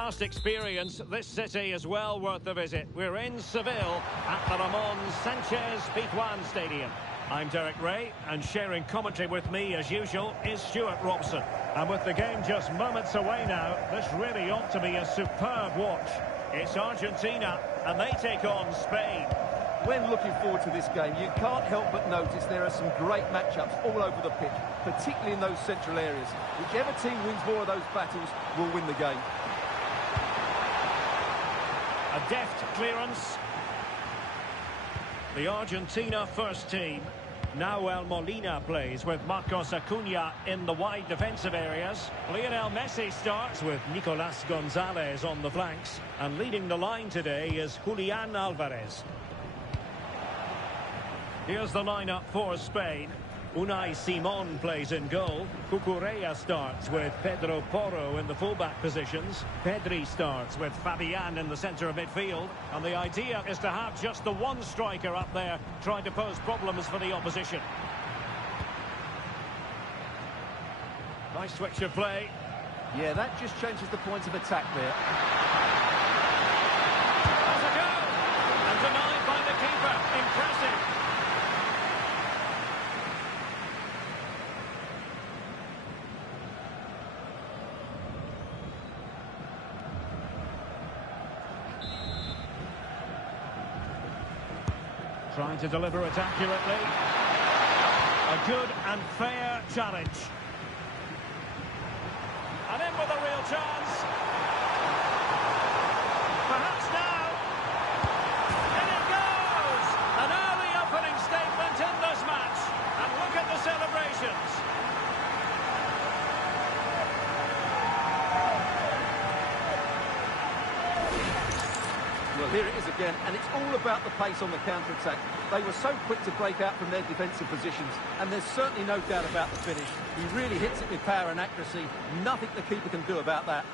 Past experience, this city is well worth the visit. We're in Seville at the Ramon Sanchez Pizjuan Stadium. I'm Derek Ray, and sharing commentary with me as usual is Stuart Robson. And with the game just moments away now, this really ought to be a superb watch. It's Argentina, and they take on Spain. When looking forward to this game, you can't help but notice there are some great matchups all over the pitch, particularly in those central areas. Whichever team wins more of those battles will win the game. A deft clearance. The Argentina first team. Now Molina plays with Marcos Acuna in the wide defensive areas. Lionel Messi starts with Nicolas Gonzalez on the flanks. And leading the line today is Julian Alvarez. Here's the lineup for Spain. Unai Simon plays in goal. Cucurella starts with Pedro Porro in the fullback positions. Pedri starts with Fabian in the centre of midfield. And the idea is to have just the one striker up there trying to pose problems for the opposition. Nice switch of play. Yeah, that just changes the point of attack there. There's a goal! And denied by the keeper. Impressive. Trying to deliver it accurately. A good and fair challenge. And in with a real chance. Perhaps now. In it goes! An early opening statement in this match. And look at the celebrations. Well, here it is again, and it's all about the pace on the counter-attack. They were so quick to break out from their defensive positions, and there's certainly no doubt about the finish. He really hits it with power and accuracy. Nothing the keeper can do about that.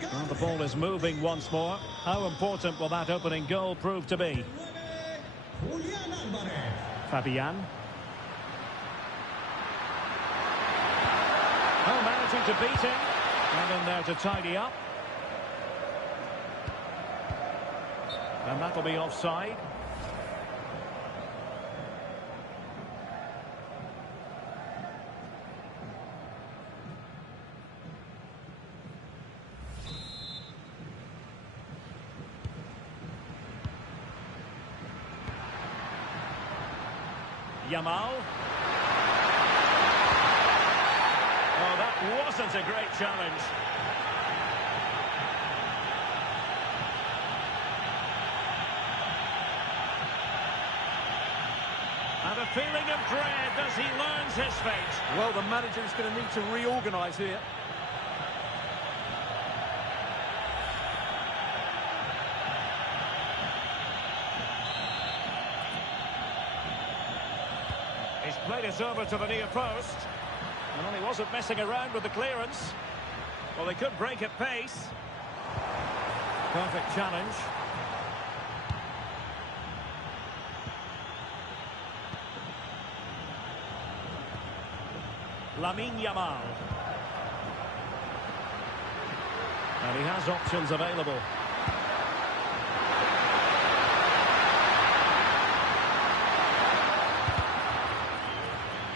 Well, the ball is moving once more. How important will that opening goal prove to be? Fabian. Oh, managing to beat him. And in there to tidy up. And that'll be offside. Yamal. Oh, that wasn't a great challenge. And a feeling of dread as he learns his fate. Well, the manager is going to need to reorganise here. He's played it over to the near post. Well, he wasn't messing around with the clearance. Well, they could break at pace. Perfect challenge. Lamine Yamal. And he has options available.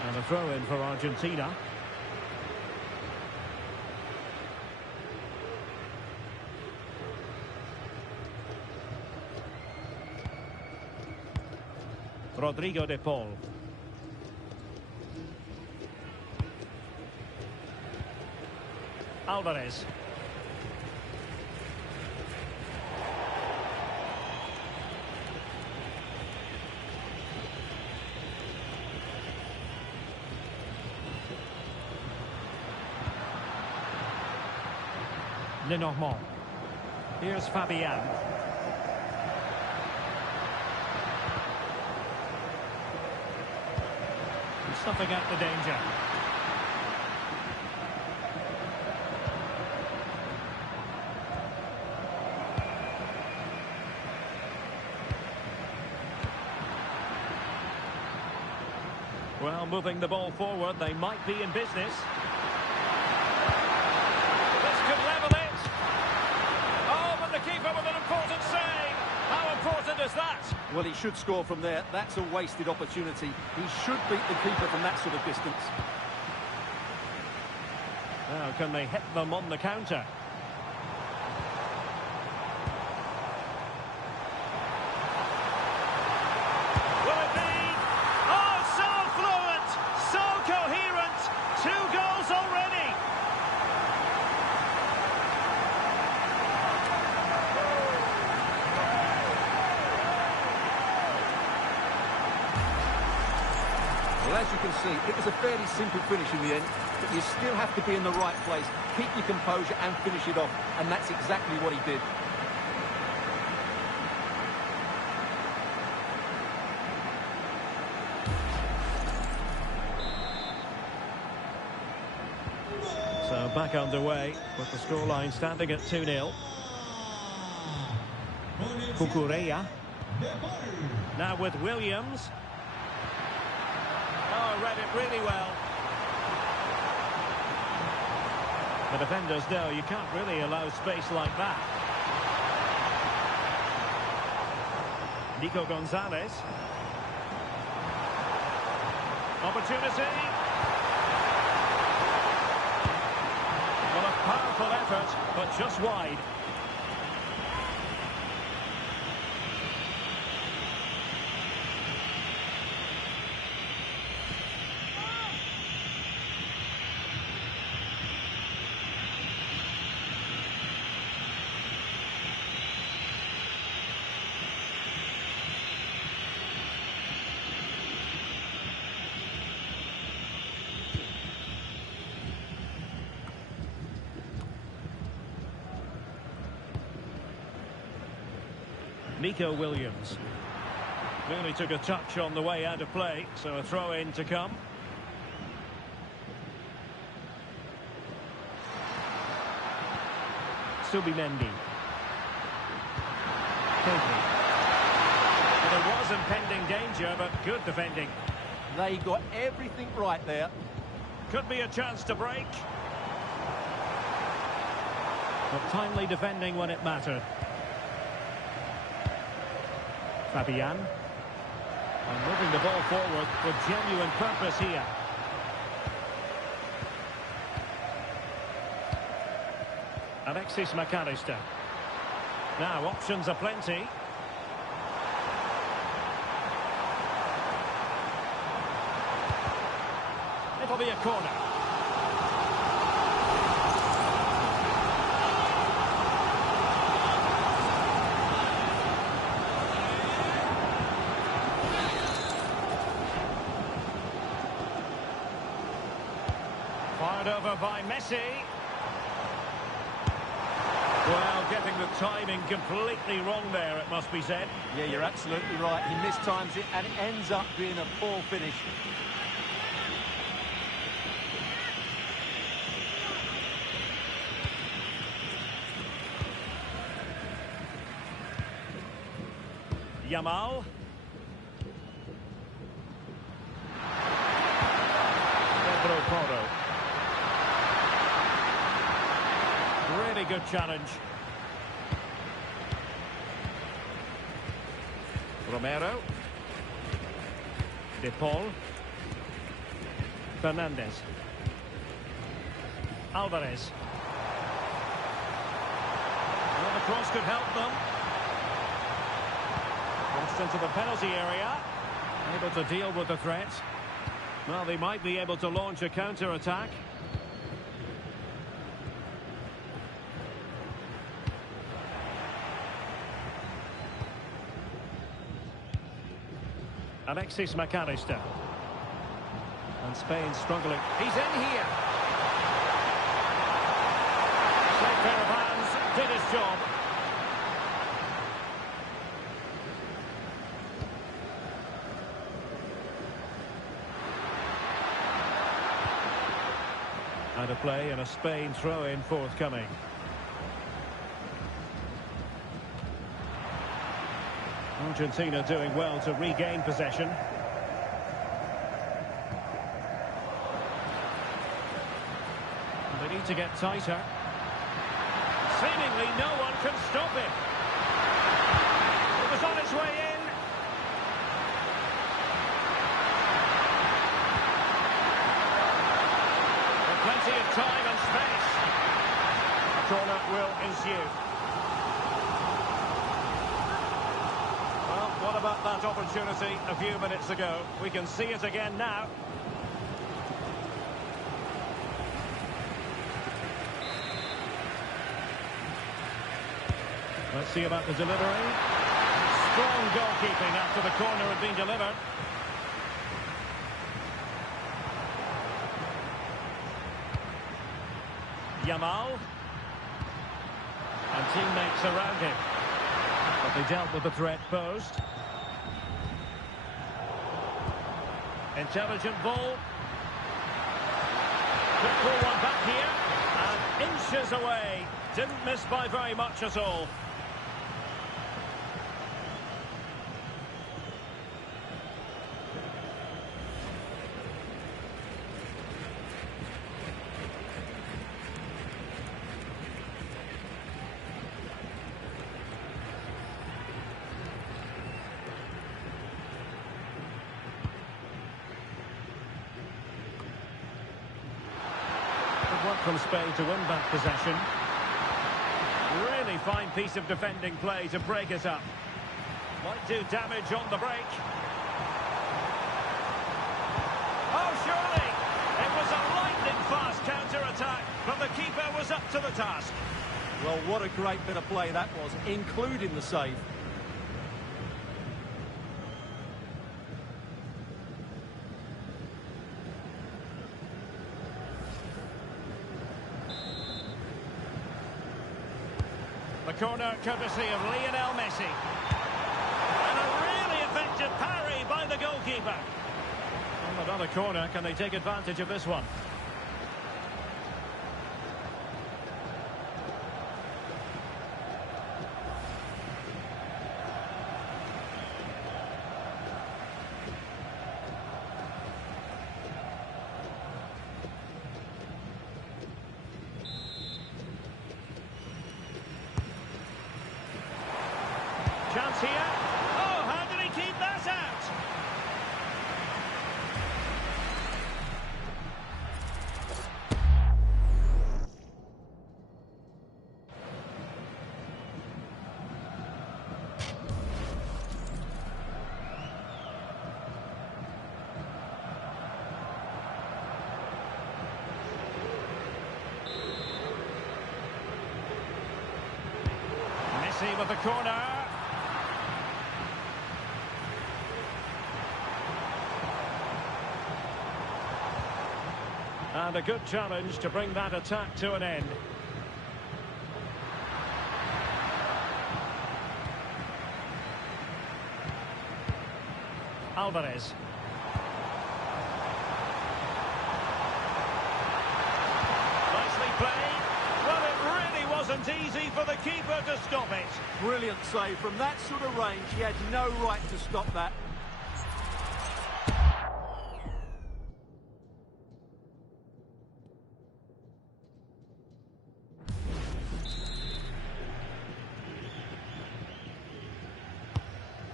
And a throw in for Argentina. Rodrigo de Paul. Alvarez. Lenormand. Here's Fabian. He's snuffing out the danger. Well, moving the ball forward, they might be in business. This could level it. Oh, but the keeper with an important save. How important is that? Well, he should score from there. That's a wasted opportunity. He should beat the keeper from that sort of distance. Now, can they hit them on the counter? Will it be? Oh, so fluent, so coherent. 2 goals already. Well, as you can see, it was a fairly simple finish in the end, but you still have to be in the right place, keep your composure and finish it off, and that's exactly what he did. So back underway with the scoreline standing at 2-0. Cucurella. Now with Williams. Oh, read it really well. The defenders know you can't really allow space like that. Nico Gonzalez. Opportunity. Well, a powerful effort, but just wide. Nico Williams. Really took a touch on the way out of play, so a throw-in to come. Subimendi. Pedri. Well, there was impending danger, but good defending. They got everything right there. Could be a chance to break. But timely defending when it mattered. Fabian. And moving the ball forward with genuine purpose here. Alexis McAllister. Now options are plenty. It'll be a corner. Fired over by Messi. Well, getting the timing completely wrong there, it must be said. Yeah, you're absolutely right. He mistimes it, and it ends up being a poor finish. Yamal. Pedro. Really good challenge. Romero. De Paul. Fernandez. Alvarez. Well, the cross could help them. Crossed into the penalty area. Able to deal with the threat. Well, they might be able to launch a counter-attack. Alexis McAllister. And Spain struggling. He's in here. Slick pair of hands, did his job. Out of play and a Spain throw-in forthcoming. Argentina doing well to regain possession. need to get tighter. Seemingly no one can stop him. It was on its way in. With plenty of time and space. A corner will ensue. Well, what about that opportunity a few minutes ago? We can see it again now. Let's see about the delivery. Strong goalkeeping after the corner had been delivered. Yamal. And teammates around him. But they dealt with the threat posed. Intelligent ball. Could pull one back here. And inches away. Didn't miss by very much at all. Work from Spain to win back possession. Really fine piece of defending play to break it up. Might do damage on the break. Oh, surely! It was a lightning-fast counter-attack, but the keeper was up to the task. Well, what a great bit of play that was, including the save. The corner courtesy of Lionel Messi. And a really effective parry by the goalkeeper. Well, another corner. Can they take advantage of this one? Chance here. Oh, how did he keep that out? Messi with the corner. And a good challenge to bring that attack to an end. Alvarez. Nicely played. Well, it really wasn't easy for the keeper to stop it. Brilliant save. From that sort of range, he had no right to stop that.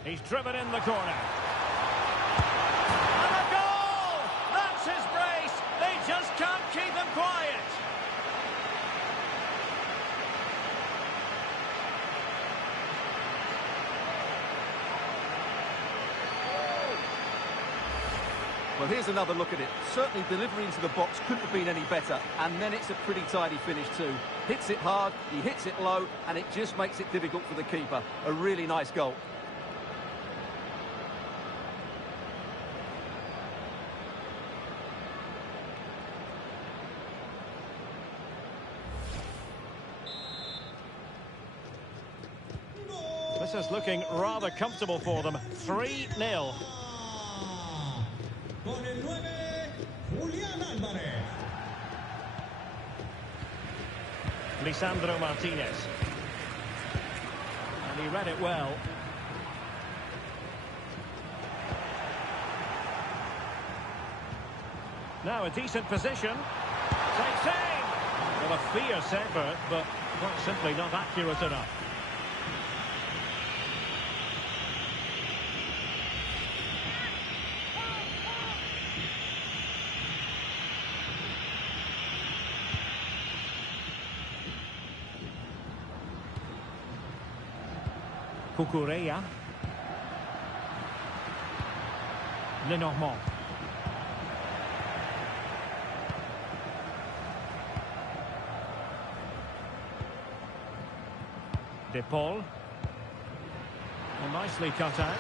He's driven in the corner. And a goal! That's his brace. They just can't keep him quiet. Well, here's another look at it. Certainly delivery into the box couldn't have been any better. And then it's a pretty tidy finish too. Hits it hard, he hits it low, and it just makes it difficult for the keeper. A really nice goal. This is looking rather comfortable for them. 3-0. Con el 9, Julián Álvarez. Lisandro Martinez. And he read it well. Now a decent position. Takes aim. Well, a fierce effort, but quite simply not accurate enough. Cucurella. Lenormand. De Paul. Well, nicely cut out.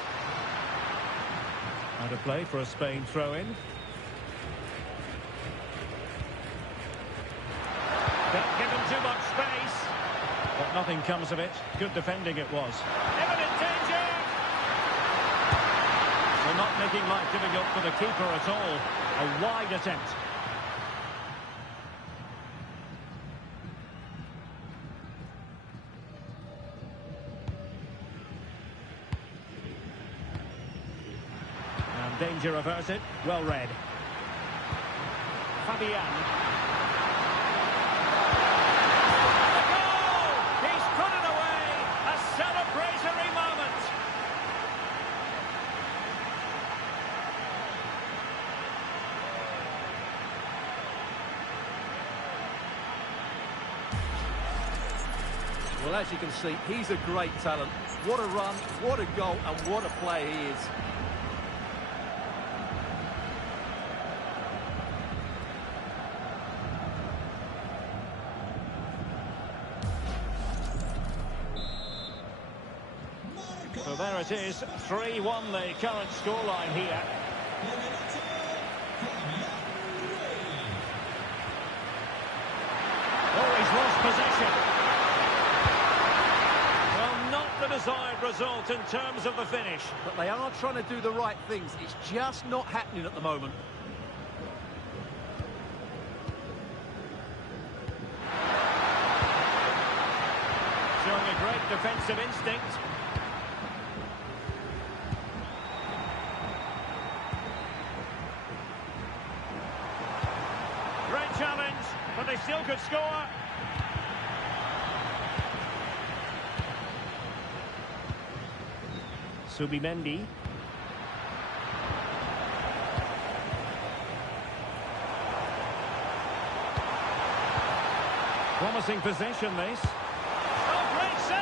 Out of play for a Spain throw-in. Don't give him too much space. But nothing comes of it. Good defending it was. Imminent danger! Well, not making life difficult for the keeper at all. A wide attempt. And danger averted. Well read. Fabian. Celebratory moment. Well, as you can see, he's a great talent. What a run, what a goal, and what a player he is. So there it is, 3-1 the current scoreline here. Oh, he's lost possession. Well, not the desired result in terms of the finish. But they are trying to do the right things. It's just not happening at the moment. Showing a great defensive instinct. Great challenge, but they still could score. Subimendi. Promising possession, this. Oh, great save!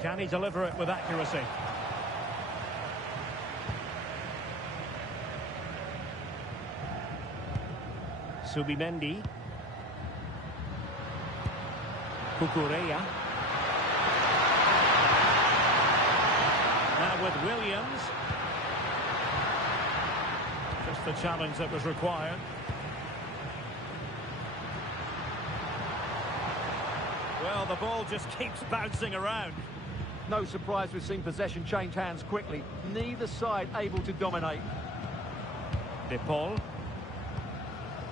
Can he deliver it with accuracy? Subimendi. Cucurella. Now with Williams. Just the challenge that was required. Well, the ball just keeps bouncing around. No surprise we've seen possession change hands quickly. Neither side able to dominate. De Paul.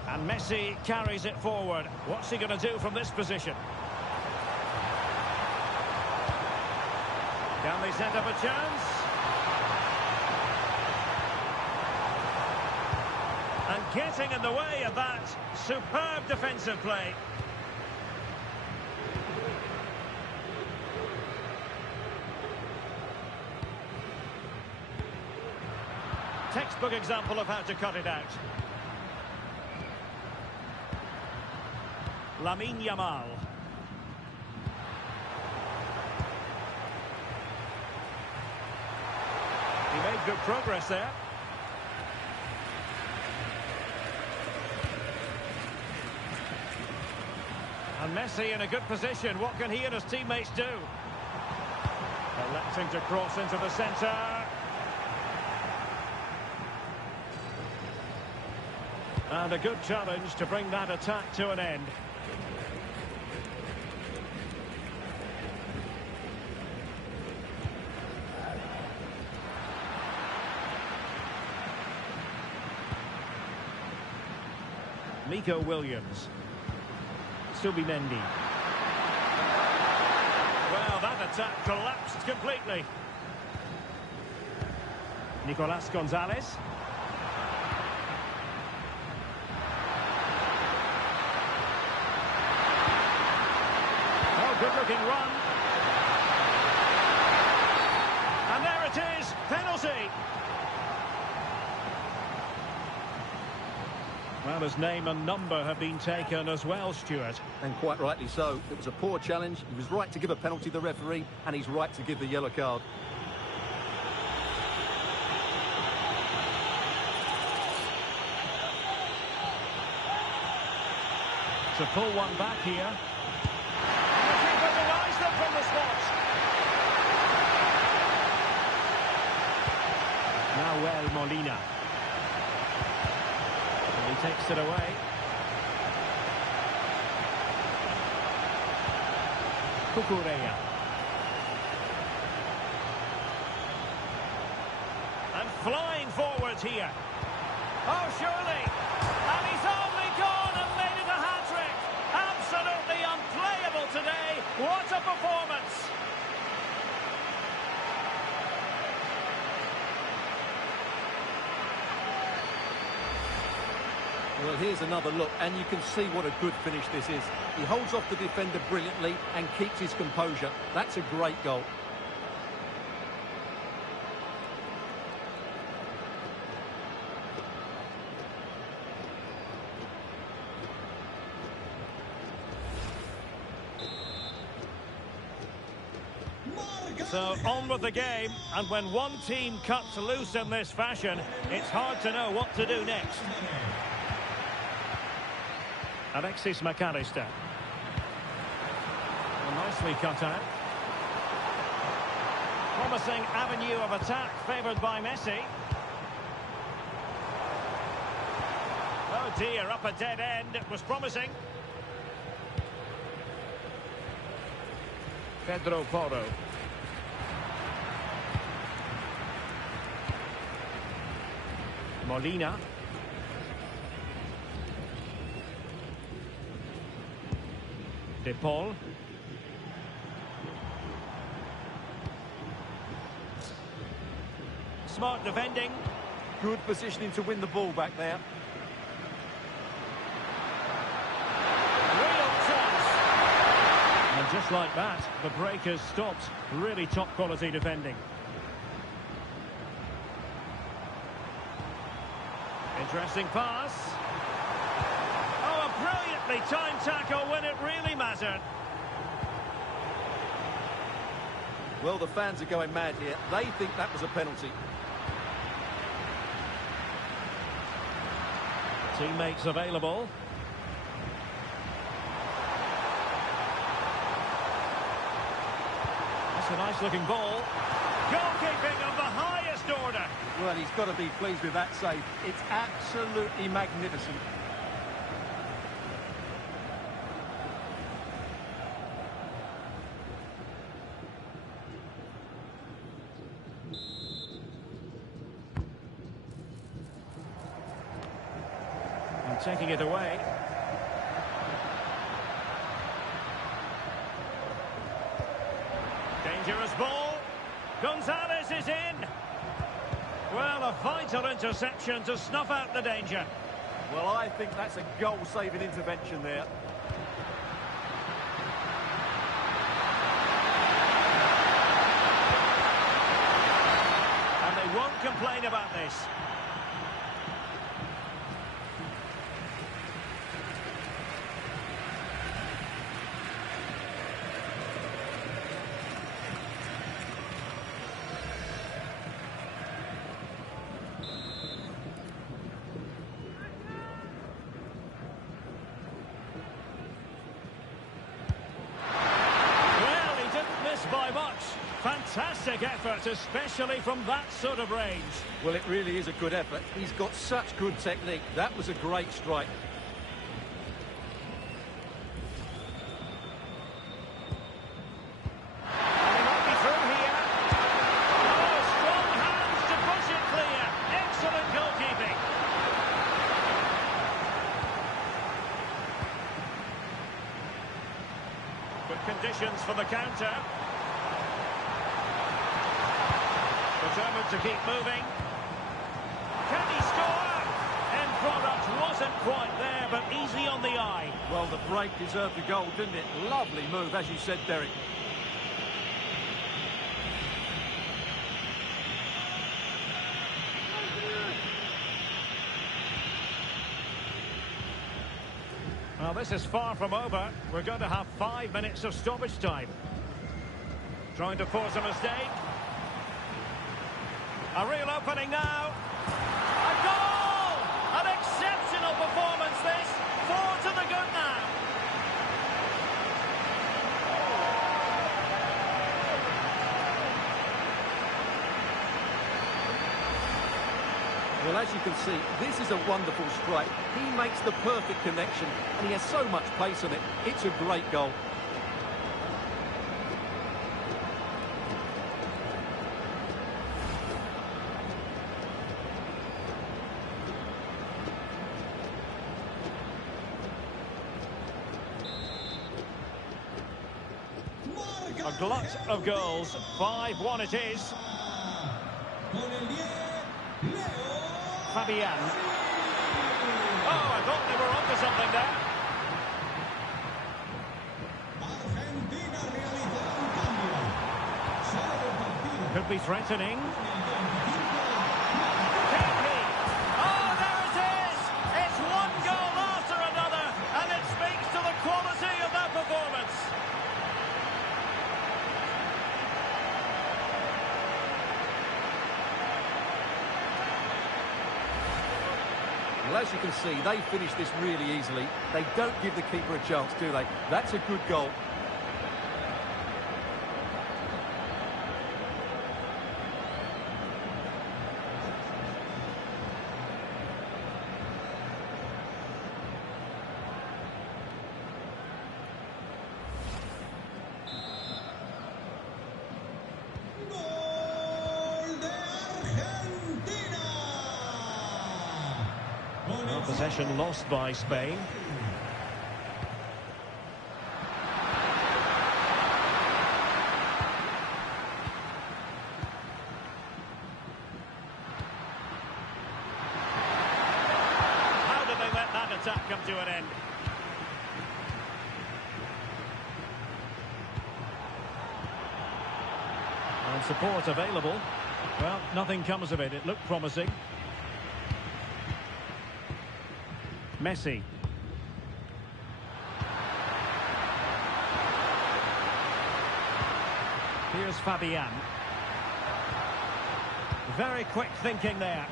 And Messi carries it forward. What's he going to do from this position? Can they set up a chance? And getting in the way of that superb defensive play. Textbook example of how to cut it out. Lamine Yamal. He made good progress there. And Messi in a good position. What can he and his teammates do? Electing to cross into the centre. And a good challenge to bring that attack to an end. Miko Williams. Subimendi. Well, that attack collapsed completely. Nicolas Gonzalez. Oh, good-looking run. And there it is, penalty. Well, his name and number have been taken as well, Stuart. And quite rightly so. It was a poor challenge. He was right to give a penalty to the referee, and he's right to give the yellow card. To pull one back here. The keeper denies them from the spot. Nahuel Molina. And he takes it away. Cucurella. And flying forwards here. Oh, surely. And he's only gone and made it a hat-trick. Absolutely unplayable today. What a performance. Well, here's another look, and you can see what a good finish this is. He holds off the defender brilliantly and keeps his composure. That's a great goal. So on with the game, and when one team cuts loose in this fashion, it's hard to know what to do next. Alexis McAllister. Well, nicely cut out. Promising avenue of attack favoured by Messi. Oh dear, up a dead end. It was promising. Pedro Porro. Molina. De Paul. Smart defending. Good positioning to win the ball back there. Real chance. And just like that, the break has stopped. Really top quality defending. Interesting pass. Oh, a brilliantly timed tackle when it really mattered. Well, the fans are going mad here. They think that was a penalty. Teammates available. That's a nice looking ball. Goalkeeping of the highest order. Well, he's got to be pleased with that save. It's absolutely magnificent. And taking it away. Dangerous ball. Gonzalez is in. Well, a vital interception to snuff out the danger. Well, I think that's a goal-saving intervention there. And they won't complain about this. By much. Fantastic effort, especially from that sort of range. Well, it really is a good effort. He's got such good technique. That was a great strike. And he might be through here. Oh, strong hands to push it clear. Excellent goalkeeping. conditions for the counter. Determined to keep moving. Can he score? End product wasn't quite there, but easy on the eye. Well, the break deserved the goal, didn't it? Lovely move, as you said, Derek. Well, this is far from over. We're going to have 5 minutes of stoppage time. Trying to force a mistake. A real opening now. A goal! An exceptional performance this. 4 to the good now. Well, as you can see, this is a wonderful strike. He makes the perfect connection, and he has so much pace on it. It's a great goal. A glut of goals. 5-1 it is. Fabian. Oh, I thought they were onto something there. Could be threatening. Can he? Oh, there it is! It's one goal after another, and it speaks to the quality of that performance. Well, as you can see, they finish this really easily. They don't give the keeper a chance, do they? That's a good goal. Well, possession lost by Spain. How did they let that attack come to an end? And support available. Well, nothing comes of it. It looked promising. Messi. Here's Fabian. Very quick thinking there.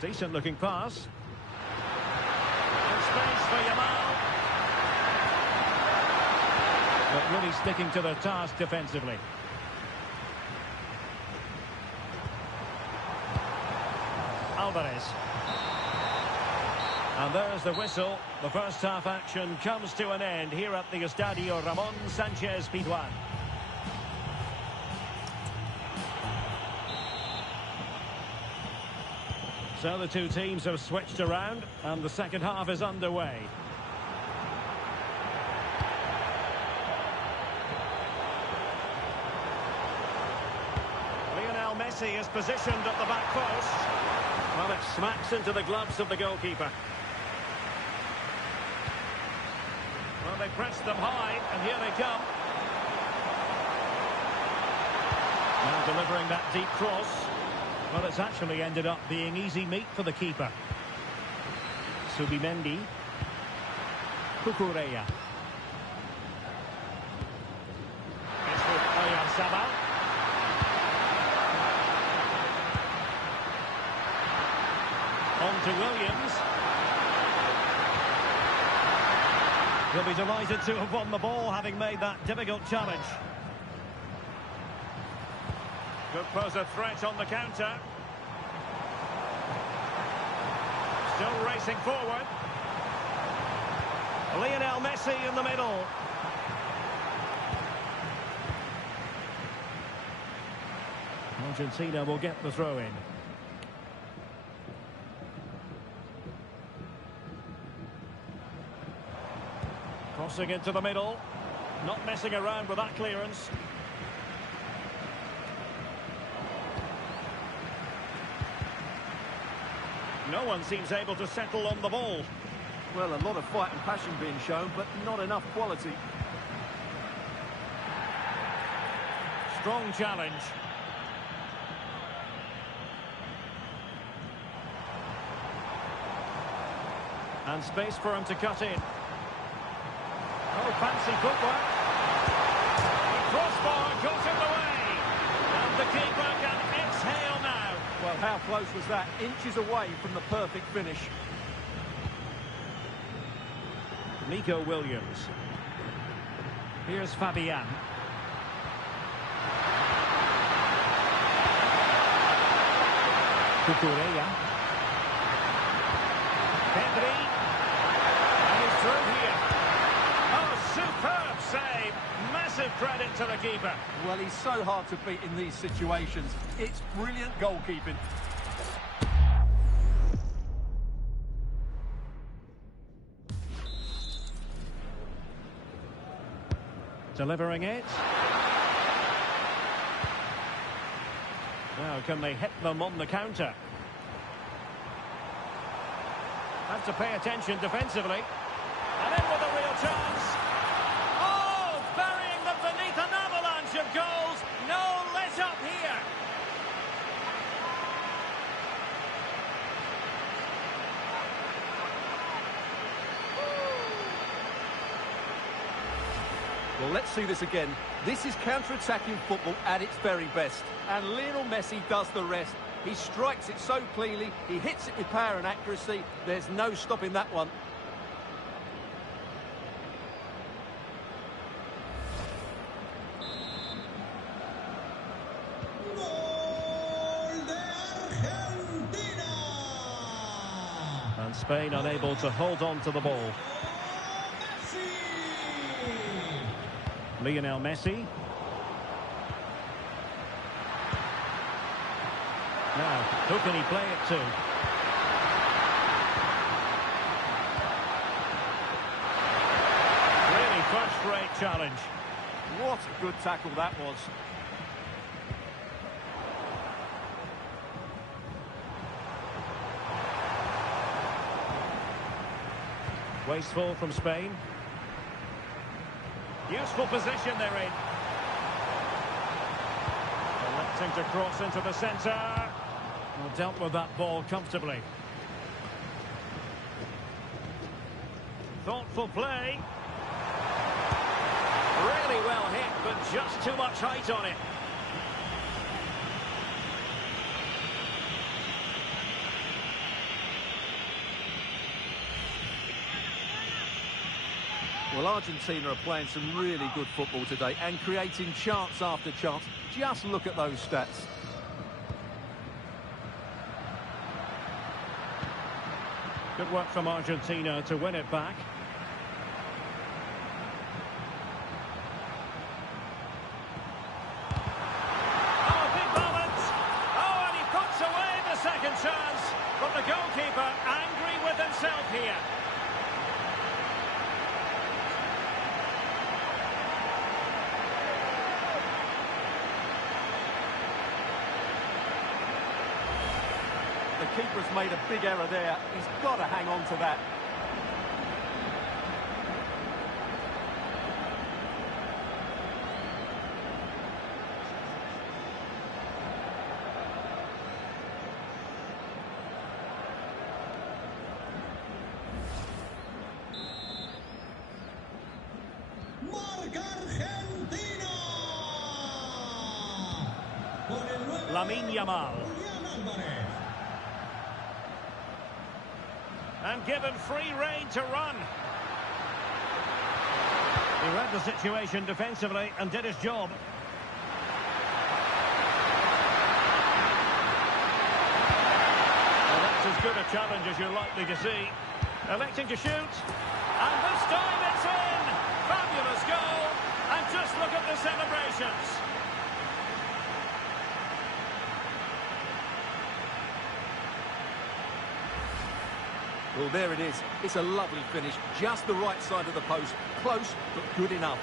Decent looking pass. And space for Yamal. But really sticking to the task defensively. Alvarez. And there's the whistle. The first half action comes to an end here at the Estadio Ramon Sanchez Pizjuan. So the two teams have switched around and the second half is underway. Lionel Messi is positioned at the back post. Well, it smacks into the gloves of the goalkeeper. Well, they pressed them high, and here they come. Now delivering that deep cross. Well, it's actually ended up being easy meat for the keeper. Subimendi. Cucurella. It's with Oyarzabal. On to Williams. He'll be delighted to have won the ball, having made that difficult challenge. Could pose a threat on the counter. Still racing forward. Lionel Messi in the middle. Argentina will get the throw in. Crossing into the middle. Not messing around with that clearance. No one seems able to settle on the ball. Well, a lot of fight and passion being shown, but not enough quality. Strong challenge. And space for him to cut in. Oh, fancy footwork. Crossbar got in the way. And the keeper can exhale now. Well, how close was that? Inches away from the perfect finish. Nico Williams. Here's Fabian. Cucurella. Pedri. And he's through here. Oh, superb save. Massive credit to the keeper. Well, he's so hard to beat in these situations. It's brilliant goalkeeping. Delivering it. Now, can they hit them on the counter? Have to pay attention defensively. And in with a real chance. Oh, burying them beneath an avalanche of goals. No let up here. Well, let's see this again. This is counter-attacking football at its very best. And Lionel Messi does the rest. He strikes it so cleanly, he hits it with power and accuracy. There's no stopping that one. Gol de Argentina. And Spain unable to hold on to the ball. Messi. Lionel Messi. Now, who can he play it to? Really first-rate challenge. What a good tackle that was. Wasteful from Spain. Useful position they're in. Electing to cross into the centre. Well, dealt with that ball comfortably. Thoughtful play. Really well hit, but just too much height on it. Well, Argentina are playing some really good football today and creating chance after chance. Just look at those stats. Good work from Argentina to win it back. Oh, big moment! Oh, and he puts away the second chance. But the goalkeeper angry with himself here. The keeper's made a big error there. He's got to hang on to that. Marca Argentina. Con el nuevo Lamine Yamal. Julián Álvarez. And given free rein to run. He read the situation defensively and did his job. Well, that's as good a challenge as you're likely to see. Electing to shoot. And this time it's in! Fabulous goal. And just look at the celebrations. Well, there it is. It's a lovely finish. Just the right side of the post. Close, but good enough.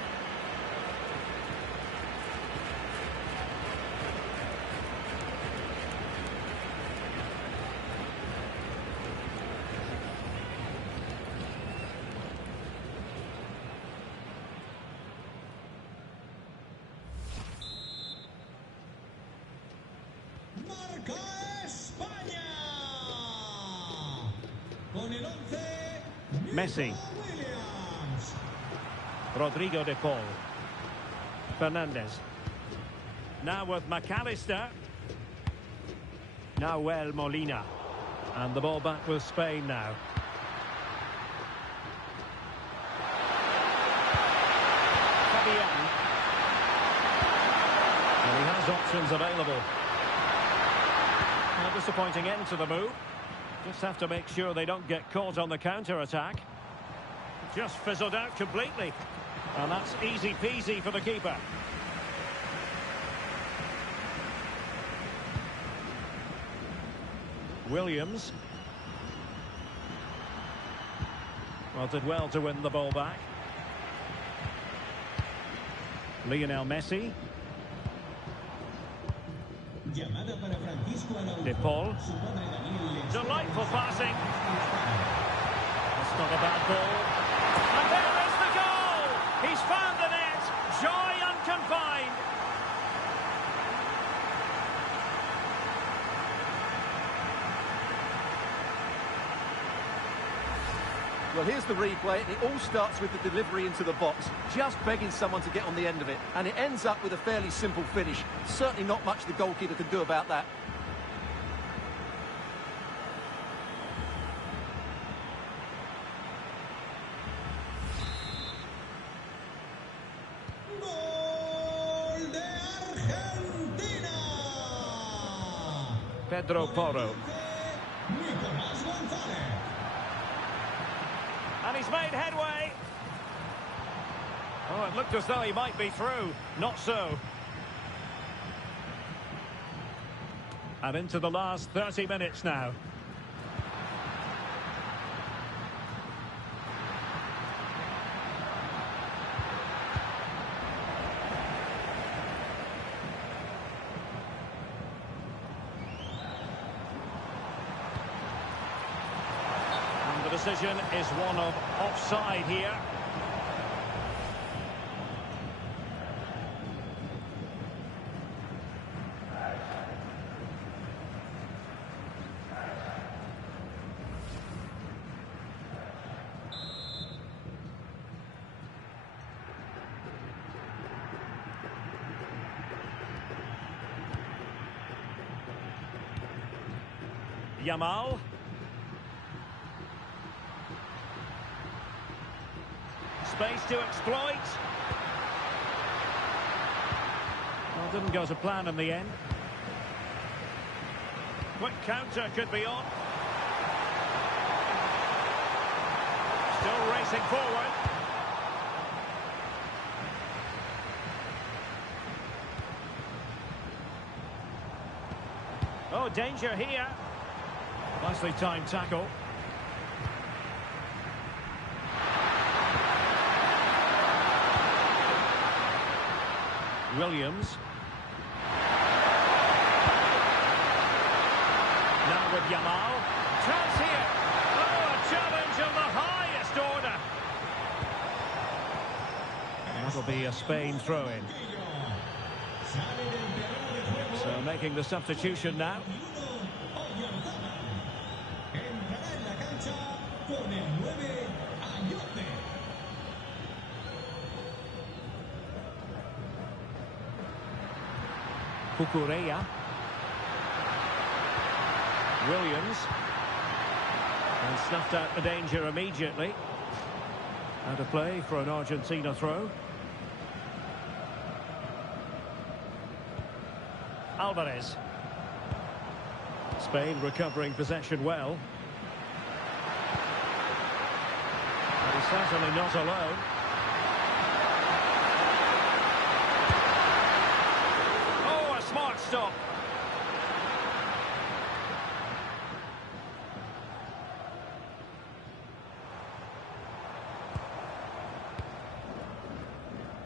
Marca España. Con el 11, Messi. Williams. Rodrigo de Paul. Fernandez. Now with McAllister. Nahuel Molina. And the ball back with Spain now. Fabian. And he has options available. A disappointing end to the move. Just have to make sure they don't get caught on the counter-attack. Just fizzled out completely. And that's easy peasy for the keeper. Williams. Well, did well to win the ball back. Lionel Messi. Llamada para Francisco Araujo. De Paul. Su padre Daniel le Delightful passing. That's not a bad ball. And there is the goal! He's found the net. Joy unconfined. Well, here's the replay, and it all starts with the delivery into the box, just begging someone to get on the end of it. And it ends up with a fairly simple finish. Certainly not much the goalkeeper can do about that. Gol de Argentina. Pedro Porro. Nicolás González. And he's made headway. Oh, it looked as though he might be through. Not so. And into the last 30 minutes now. And the decision is one of offside here. Yamal. Space to exploit. Well, didn't go to plan in the end. Quick counter could be on. Still racing forward. Oh, danger here. Nicely timed tackle. Williams. Now with Yamal. Chance here. Oh, a challenge of the highest order. That'll be a Spain throw-in. So making the substitution now. Cucurella. Williams. And snuffed out the danger immediately. Out of play for an Argentina throw. Alvarez. Spain recovering possession well. But he's certainly not alone. Oh, a smart stop.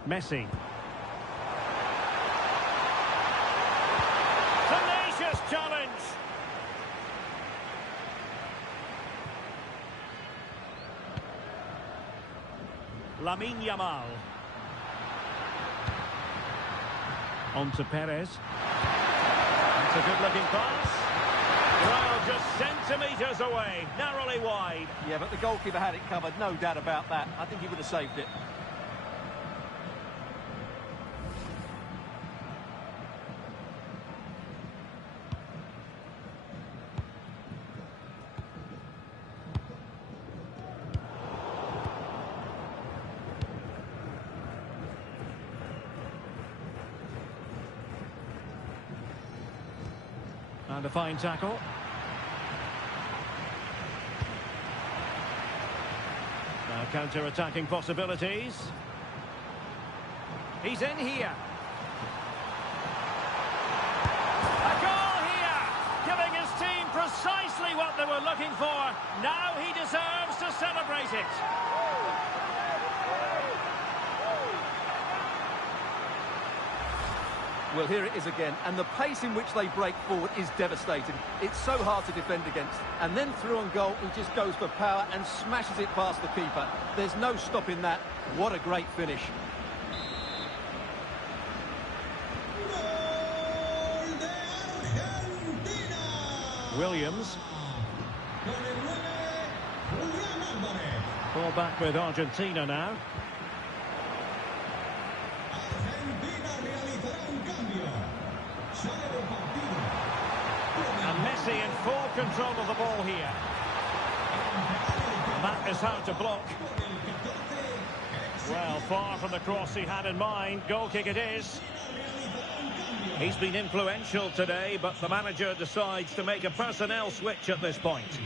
Messi. Tenacious challenge. Lamine Yamal. On to Perez. That's a good-looking pass. Well, just centimetres away, narrowly wide. Yeah, but the goalkeeper had it covered, no doubt about that. I think he would have saved it. And a fine tackle. Now counter-attacking possibilities. He's in here. A goal here! Giving his team precisely what they were looking for. Now he deserves to celebrate it. Well, here it is again, and the pace in which they break forward is devastating. It's so hard to defend against. And then through on goal, he just goes for power and smashes it past the keeper. There's no stopping that. What a great finish. Gol de Argentina. Williams. Con el 9, Julián Álvarez. Ball back with Argentina now. Argentina realizará un cambio. Sale del partido. And Messi in full control of the ball here. And that is how to block. Well, far from the cross he had in mind. Goal kick it is. He's been influential today, but the manager decides to make a personnel switch at this point.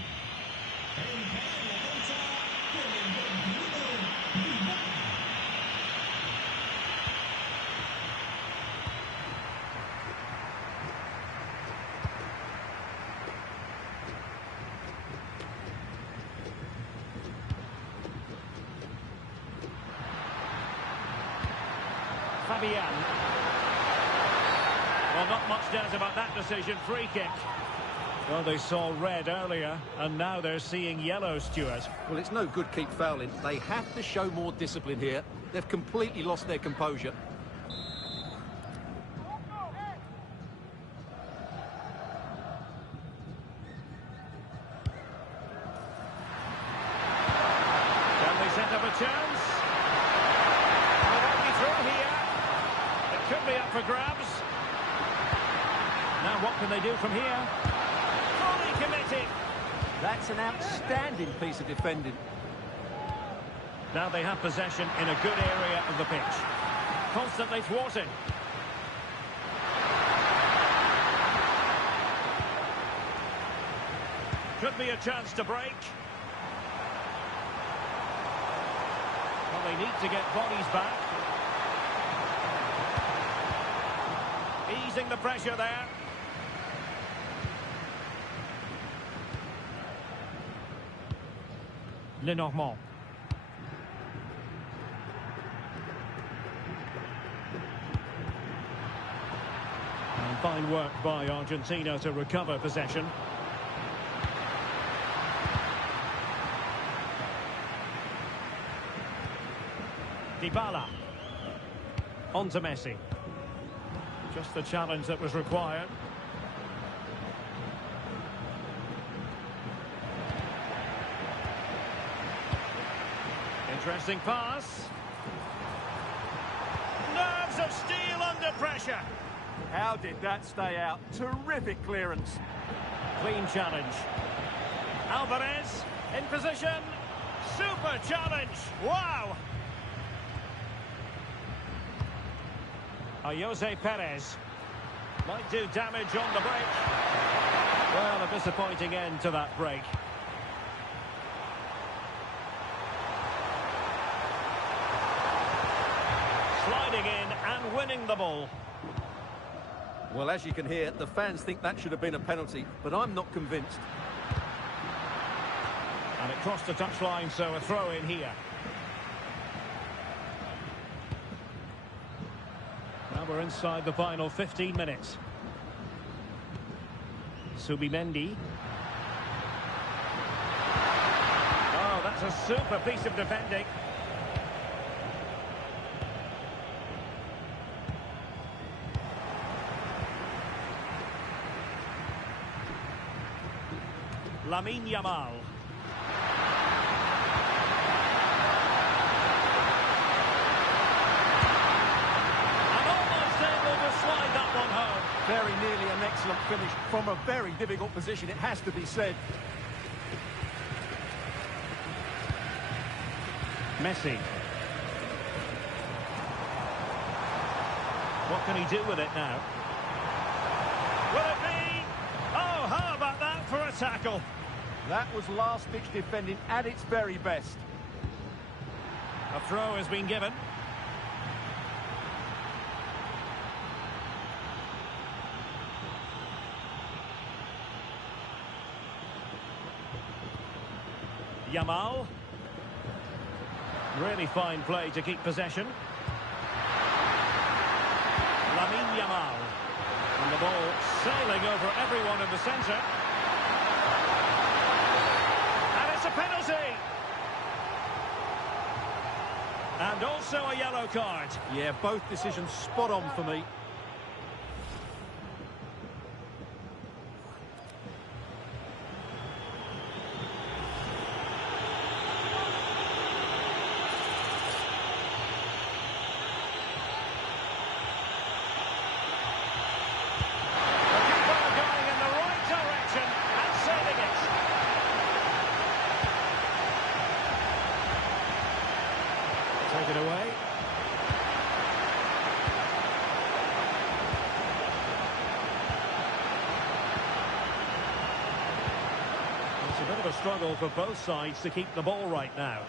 Fabian. Well, not much doubt about that decision. Free kick. Well, they saw red earlier, and now they're seeing yellow, Stuart. Well, it's no good keep fouling. They have to show more discipline here. They've completely lost their composure. Can they set up a chance? They won't be through here. It could be up for grabs. Now what can they do from here? Fully committed. That's an outstanding piece of defending. Now they have possession in a good area of the pitch. Constantly thwarting. Could be a chance to break. Well, they need to get bodies back. Easing the pressure there. Lenormand. And fine work by Argentina to recover possession. Dybala. On to Messi. Just the challenge that was required. Interesting pass. Nerves of steel under pressure. How did that stay out? Terrific clearance. Clean challenge. Alvarez in position. Super challenge. Wow. Jose Perez might do damage on the break. Well, a disappointing end to that break. Sliding in and winning the ball. Well, as you can hear, the fans think that should have been a penalty, but I'm not convinced. And it crossed the touchline, so a throw in here. We're inside the final 15 minutes. Subimendi. Oh, that's a super piece of defending. Lamine Yamal. Slide that one home. Very nearly an excellent finish from a very difficult position, it has to be said. Messi. What can he do with it now? Will it be? Oh, how about that for a tackle? That was last-ditch defending at its very best. A throw has been given. Yamal. Really fine play to keep possession. Lamine Yamal. And the ball sailing over everyone in the centre. And it's a penalty. And also a yellow card. Yeah, both decisions spot on for me. Take it away. It's a bit of a struggle for both sides to keep the ball right now.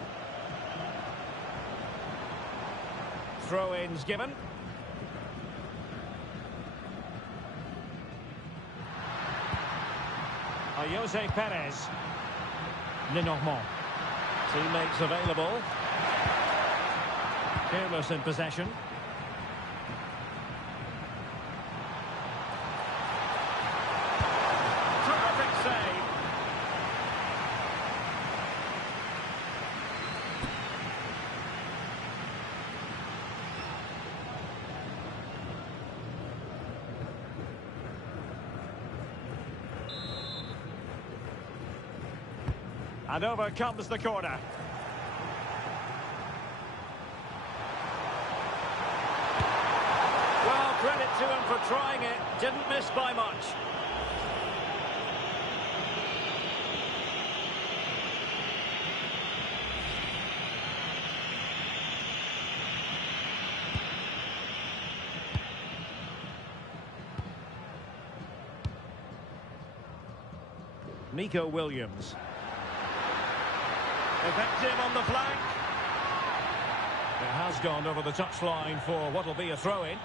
Throw-ins given. Jose Perez. Lenormand. Teammates available. Careless in possession. Terrific save. And over comes the corner. Credit to him for trying it. Didn't miss by much. Nico Williams. Effective on the flank. It has gone over the touchline for what will be a throw-in.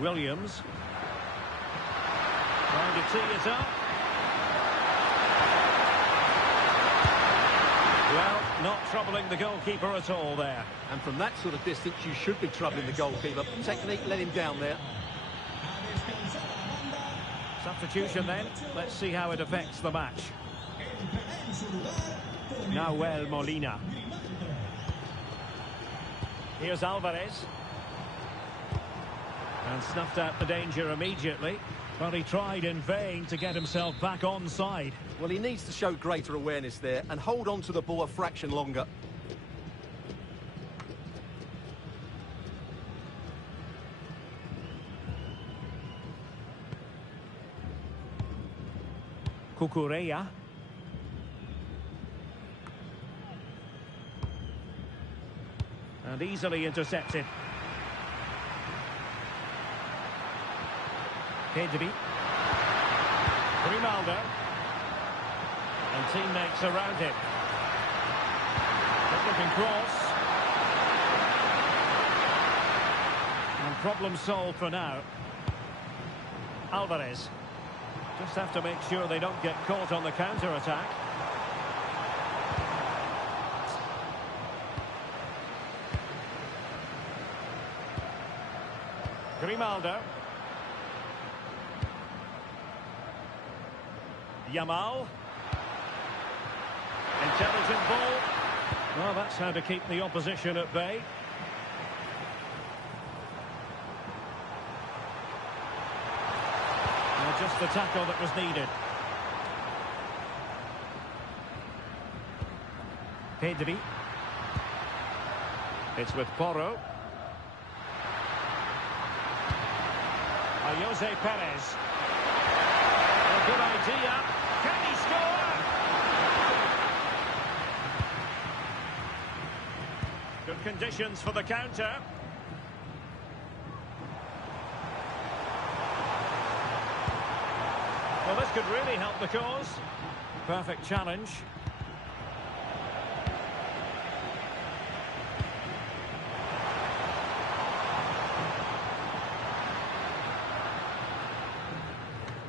Williams trying to tee it up. Well, not troubling the goalkeeper at all there. And from that sort of distance, you should be troubling the goalkeeper. Technique let him down there. Substitution then. Let's see how it affects the match. Nahuel Molina. Here's Alvarez. And snuffed out the danger immediately. But he tried in vain to get himself back onside. Well, he needs to show greater awareness there and hold on to the ball a fraction longer. Cucurella. And easily intercepted. Kedri. Grimaldo. And teammates around him. Good looking cross. And problem solved for now. Alvarez. Just have to make sure they don't get caught on the counter-attack. Grimaldo. Yamal. Intelligent ball. Well, that's how to keep the opposition at bay. Well, just the tackle that was needed. Pedri. It's with Porro. Jose Perez. A good idea. Can he score? Good conditions for the counter. Well, this could really help the cause. Perfect challenge.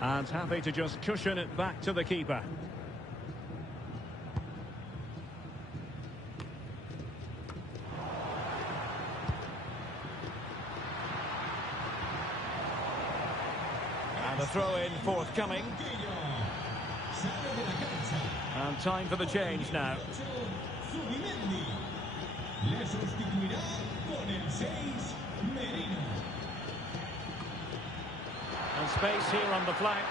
And happy to just cushion it back to the keeper. And the throw-in forthcoming. And time for the change now. And space here on the flank.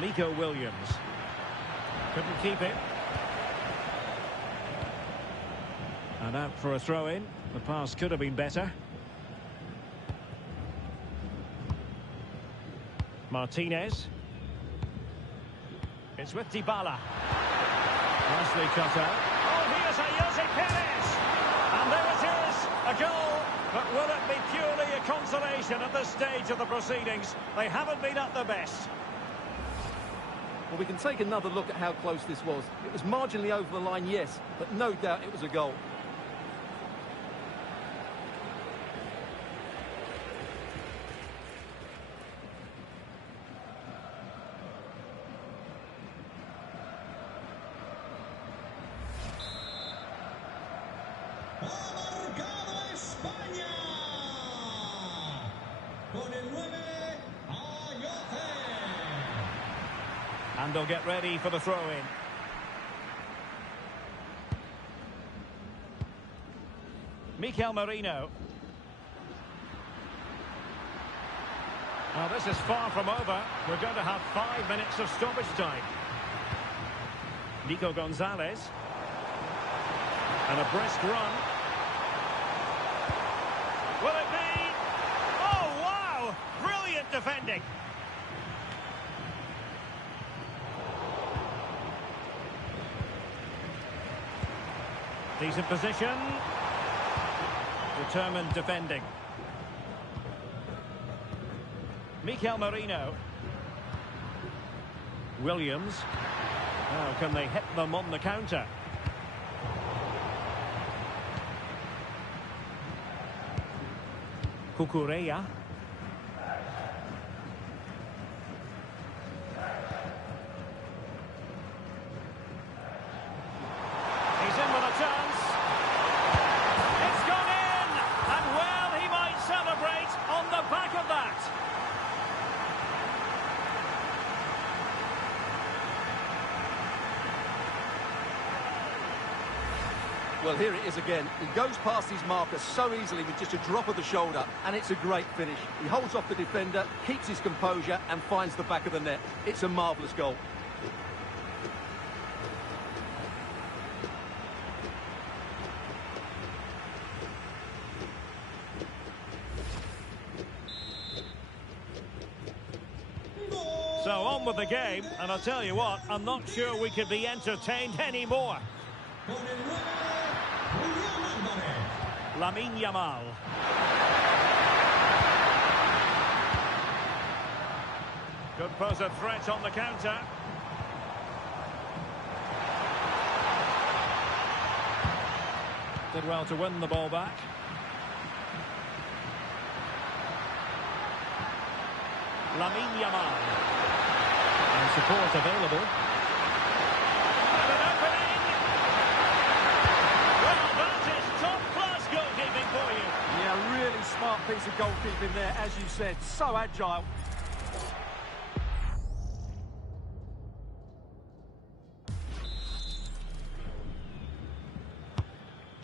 Nico Williams. Couldn't keep it. And out for a throw-in. The pass could have been better. Martinez. It's with Dybala. Nicely cut out. Oh, here's a Jose Perez. And there it is, a goal. But will it be purely a consolation at this stage of the proceedings? They haven't been at their best. Well, we can take another look at how close this was. It was marginally over the line, yes, but no doubt it was a goal. And they'll get ready for the throw-in. Mikel Merino. Now this is far from over. We're going to have 5 minutes of stoppage time. Nico Gonzalez. And a brisk run. Will it be? Oh, wow! Brilliant defending. Decent position. Determined defending. Mikel Merino. Williams. Now can they hit them on the counter? Cucurella. He's in with a chance. It's gone in! And well, he might celebrate on the back of that. Well, here it is again. He goes past his marker so easily with just a drop of the shoulder, and it's a great finish. He holds off the defender, keeps his composure, and finds the back of the net. It's a marvellous goal. So on with the game, and I'll tell you what, I'm not sure we could be entertained anymore. Lamine Yamal. Could pose a threat on the counter. Did well to win the ball back. Lamine Yamal. And support available. And an opening. goalkeeping there, as you said. So agile.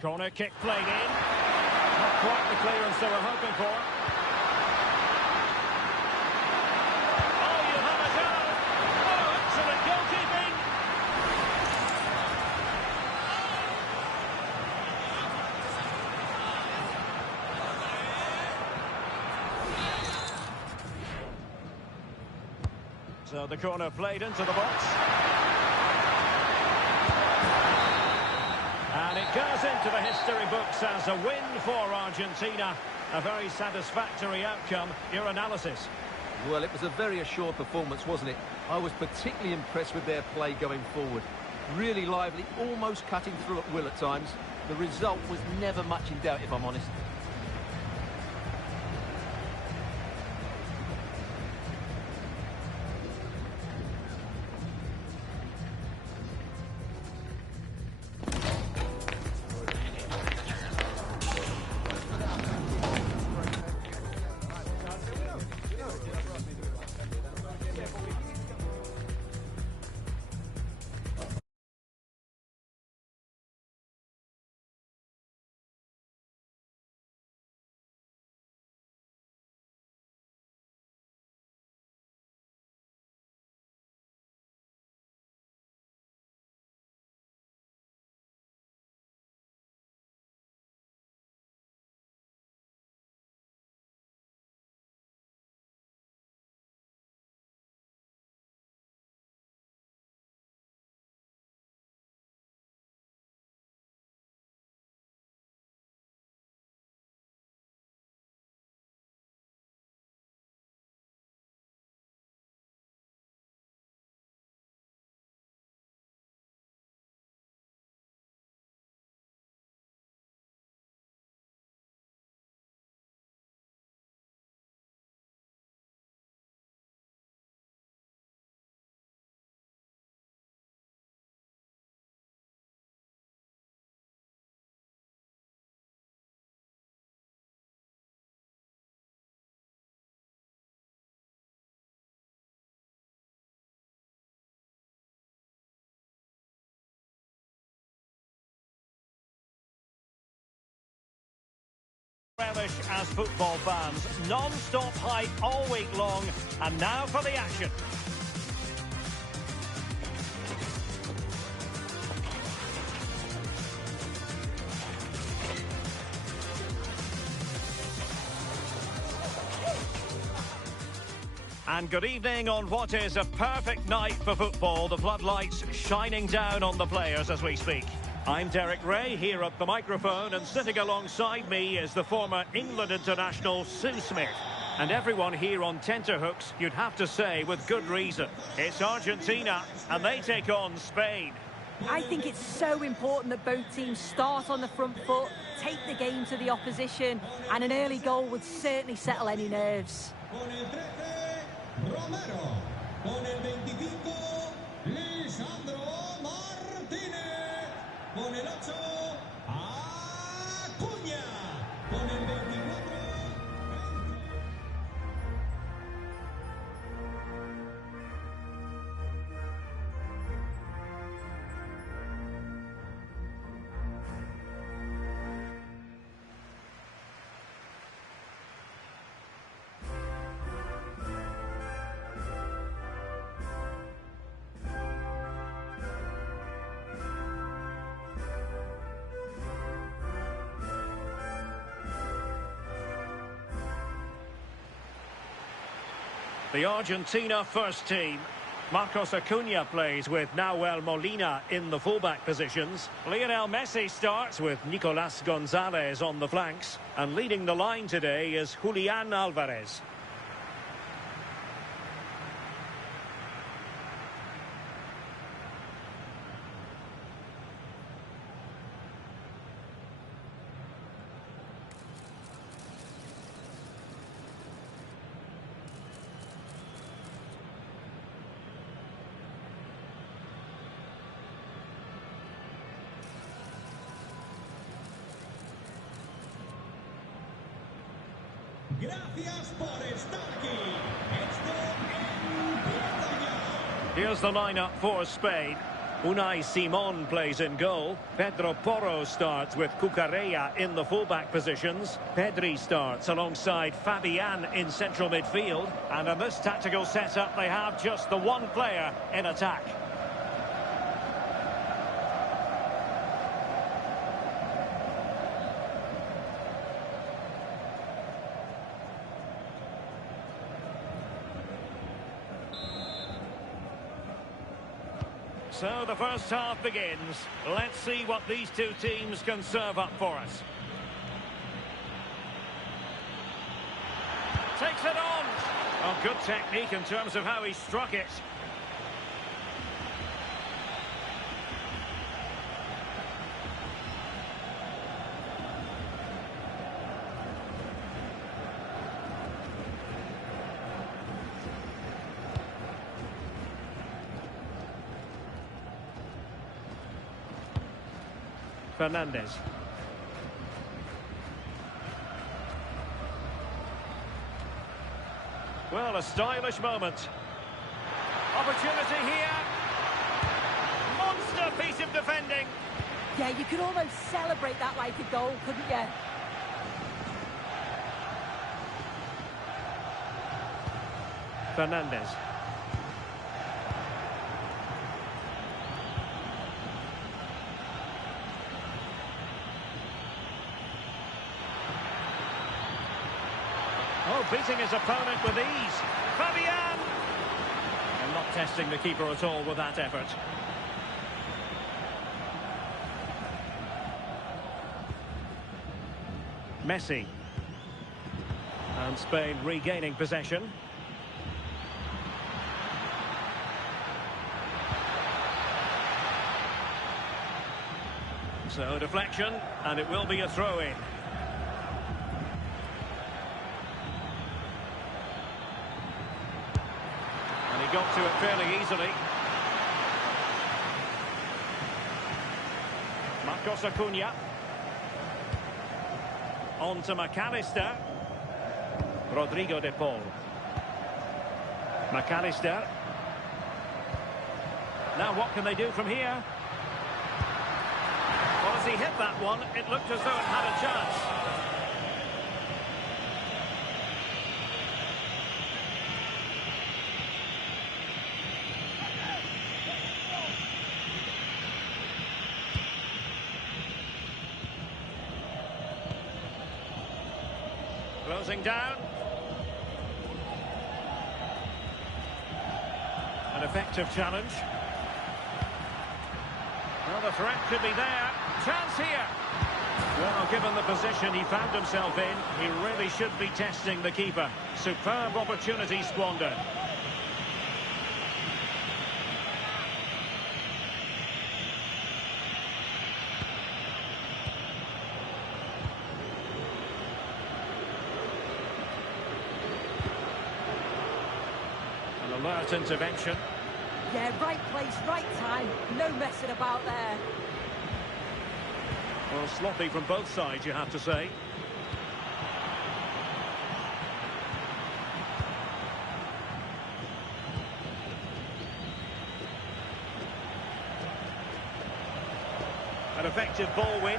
Corner kick played in. Not quite the clearance they were hoping for. Oh, you have a goal! Oh, excellent goalkeeping! So the corner played into the box. And it goes into the history books as a win for Argentina. A very satisfactory outcome. Your analysis? Well, it was a very assured performance, wasn't it? I was particularly impressed with their play going forward. Really lively, almost cutting through at will at times. The result was never much in doubt, if I'm honest. Relish as football fans. Non-stop hype all week long. And now for the action. And good evening on what is a perfect night for football. The floodlights shining down on the players as we speak. I'm Derek Ray here at the microphone, and sitting alongside me is the former England international Sue Smith. And everyone here on tenterhooks, you'd have to say, with good reason. It's Argentina, and they take on Spain. I think it's so important that both teams start on the front foot, take the game to the opposition, and an early goal would certainly settle any nerves. Con el 13, Romero. Con el 25, Lisandro Martínez. Con el 8, Acuña. Con el 24, The Argentina first team. Marcos Acuña plays with Nahuel Molina in the fullback positions. Lionel Messi starts with Nicolas Gonzalez on the flanks. And leading the line today is Julian Alvarez. Gracias por estar aquí. Esto empieza ya. Here's the lineup for Spain. Unai Simon plays in goal. Pedro Porro starts with Cucurella in the fullback positions. Pedri starts alongside Fabian in central midfield. And in this tactical setup, they have just the one player in attack. So the first half begins. Let's see what these two teams can serve up for us. Takes it on. Oh, good technique in terms of how he struck it. Fernandez. Well, a stylish moment. Opportunity here. Monster piece of defending. Yeah, you could almost celebrate that like a goal, couldn't you? Fernandez. Oh, beating his opponent with ease. Fabian! And not testing the keeper at all with that effort. Messi. And Spain regaining possession. So deflection, and it will be a throw-in. Got to it fairly easily. Marcos Acuna. On to McAllister. Rodrigo de Paul. McAllister. Now what can they do from here? Well, as he hit that one, it looked as though it had a chance. Closing down. An effective challenge. Well, the threat could be there. Chance here. Well, given the position he found himself in, he really should be testing the keeper. Superb opportunity squandered. Alert intervention. Yeah, right place, right time. No messing about there. Well, sloppy from both sides, you have to say. An effective ball win.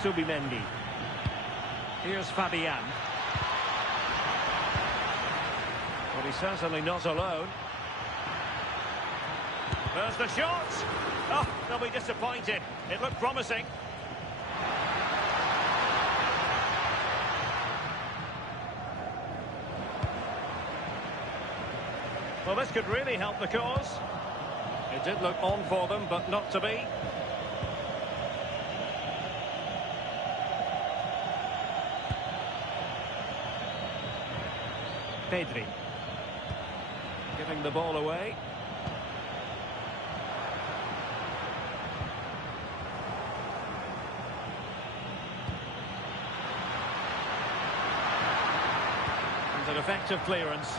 Subimendi. Here's Fabian. Well, he's certainly not alone. There's the shot. Oh, they'll be disappointed. It looked promising. Well, this could really help the cause. It did look on for them, but not to be. Pedri. Giving the ball away. effective clearance.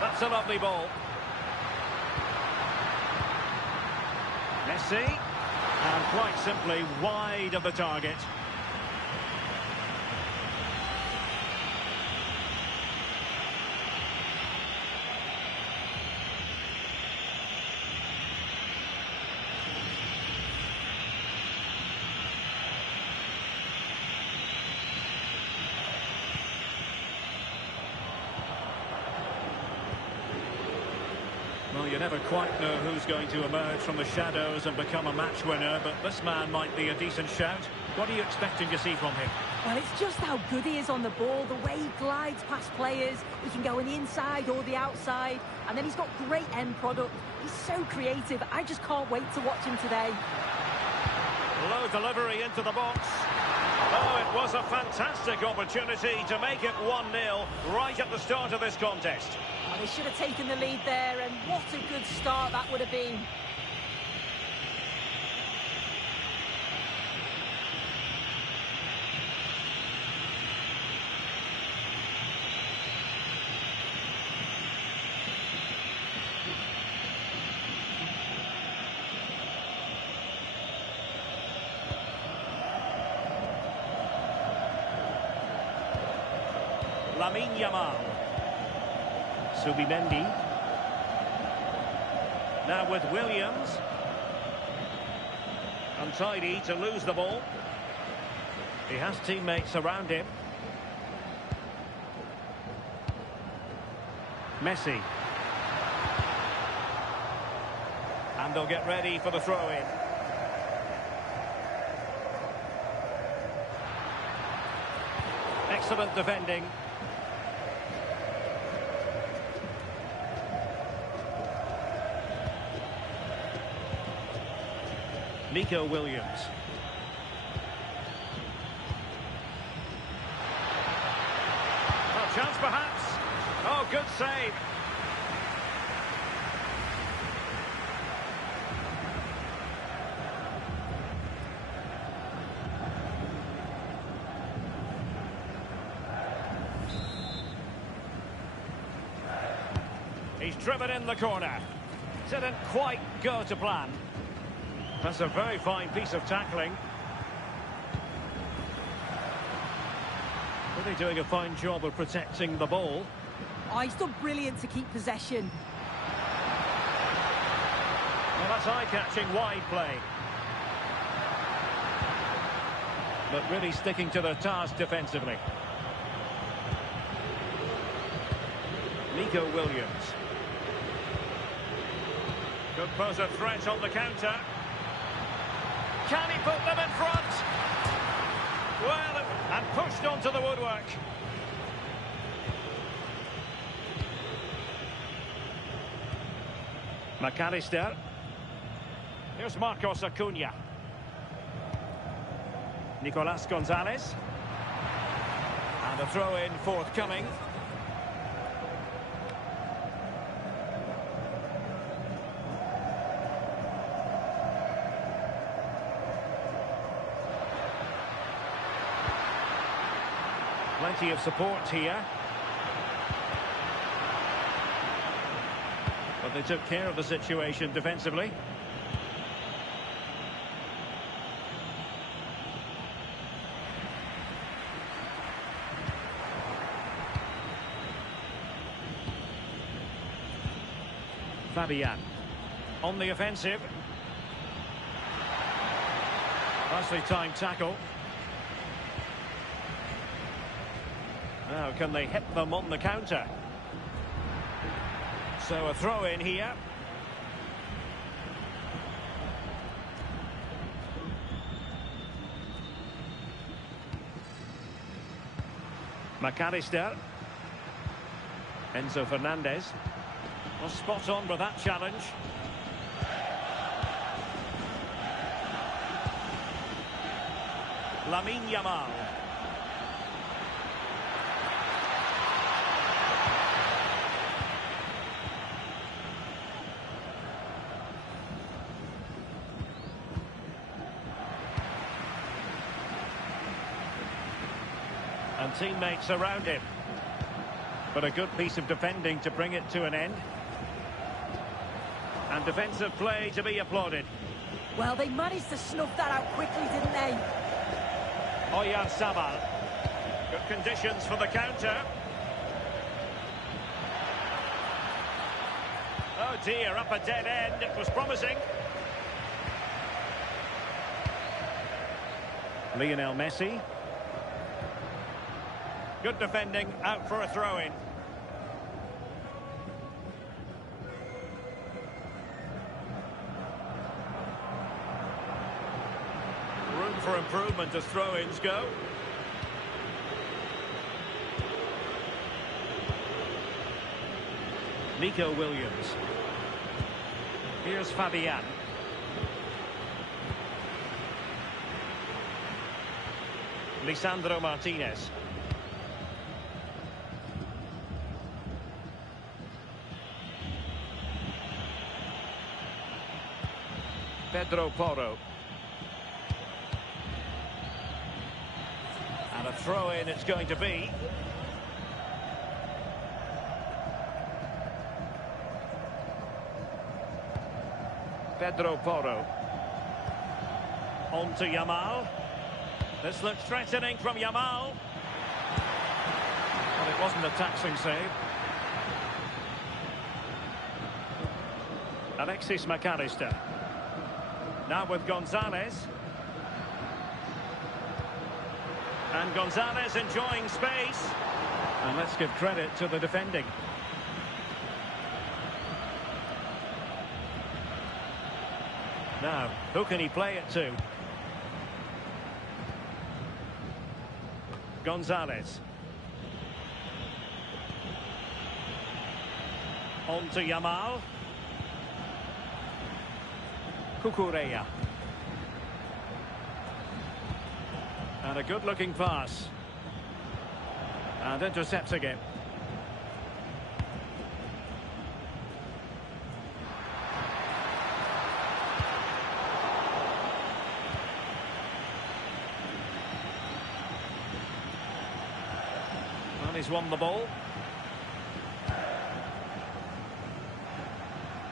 That's a lovely ball. Messi, and quite simply wide of the target. Well, you never quite know who's going to emerge from the shadows and become a match winner, but this man might be a decent shout. What are you expecting to see from him? Well, it's just how good he is on the ball, the way he glides past players. He can go on the inside or the outside, and then he's got great end product. He's so creative. I just can't wait to watch him today. Low delivery into the box. Oh, it was a fantastic opportunity to make it 1-0 right at the start of this contest. Well, they should have taken the lead there, and what a good start that would have been. Lamine Yamal. Subimendi. Now with Williams. Untidy to lose the ball. He has teammates around him. Messi. And they'll get ready for the throw-in. Excellent defending. Nico Williams. A chance perhaps. Oh, good save. He's driven in the corner. Didn't quite go to plan. That's a very fine piece of tackling. Really doing a fine job of protecting the ball. Oh, he's done brilliant to keep possession. Well, that's eye-catching wide play. But really sticking to their task defensively. Nico Williams. Could pose a threat on the counter. Can he put them in front? Well, and pushed onto the woodwork. McAllister. Here's Marcos Acuna. Nicolas Gonzalez. And a throw-in forthcoming. Plenty of support here. But they took care of the situation defensively. Fabian on the offensive. Nicely timed tackle. Now, can they hit them on the counter? So a throw in here. McAllister. Enzo Fernandez. Was spot on with that challenge. Lamine Yamal. And teammates around him. But a good piece of defending to bring it to an end. And defensive play to be applauded. Well, they managed to snuff that out quickly, didn't they? Oyarzabal. Good conditions for the counter. Oh dear, up a dead end. It was promising. Lionel Messi. Good defending, out for a throw-in. Room for improvement as throw-ins go. Nico Williams. Here's Fabian. Lisandro Martinez. Pedro Porro. And a throw-in it's going to be. Pedro Porro. On to Yamal. This looks threatening from Yamal. But it wasn't a taxing save. Alexis McAllister. Now with Gonzalez. And Gonzalez enjoying space. And let's give credit to the defending. Now, who can he play it to? Gonzalez. On to Yamal. Cucurella. And a good-looking pass. And intercepts again. Well, he's won the ball.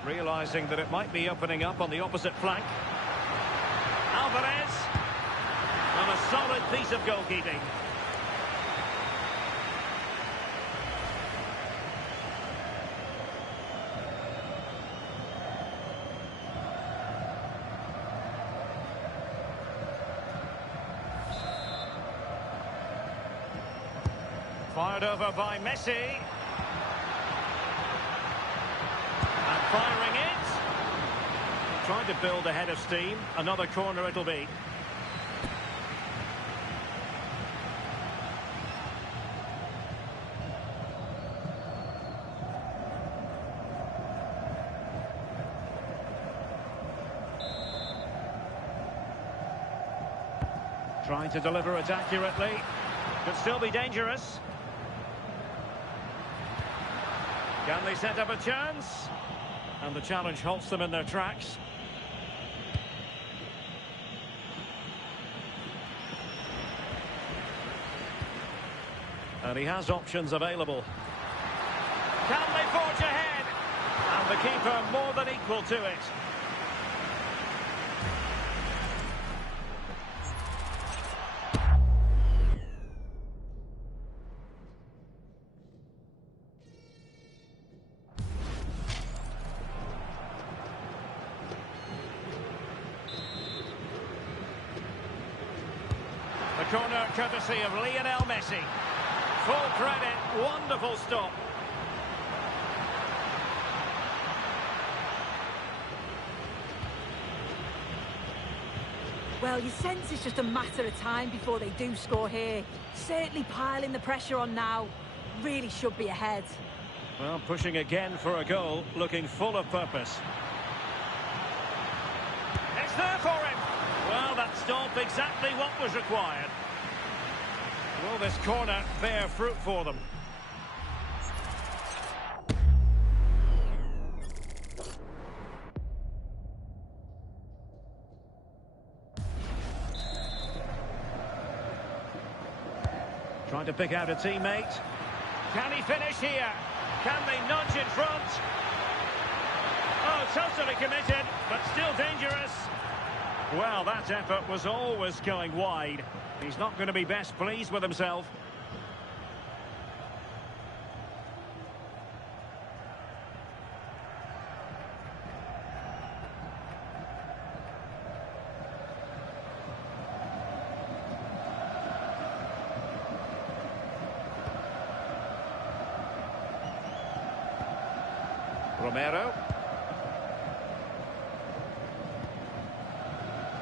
Realising that it might be opening up on the opposite flank. Alvarez. And a solid piece of goalkeeping. Fired over by Messi. And firing it. Trying to build a head of steam. Another corner it'll be. Trying to deliver it accurately. Could still be dangerous. Can they set up a chance? And the challenge halts them in their tracks. And he has options available. Can they forge ahead? And the keeper more than equal to it. The corner courtesy of Lionel Messi. Full credit, wonderful stop. Well, you sense it's just a matter of time before they do score here. Certainly piling the pressure on now. Really should be ahead. Well, pushing again for a goal, looking full of purpose. It's there for him. Well, that stop exactly what was required. Will this corner bear fruit for them? Trying to pick out a teammate. Can he finish here? Can they nudge in front? Oh, totally committed, but still dangerous. Well, that effort was always going wide. He's not going to be best pleased with himself. Romero.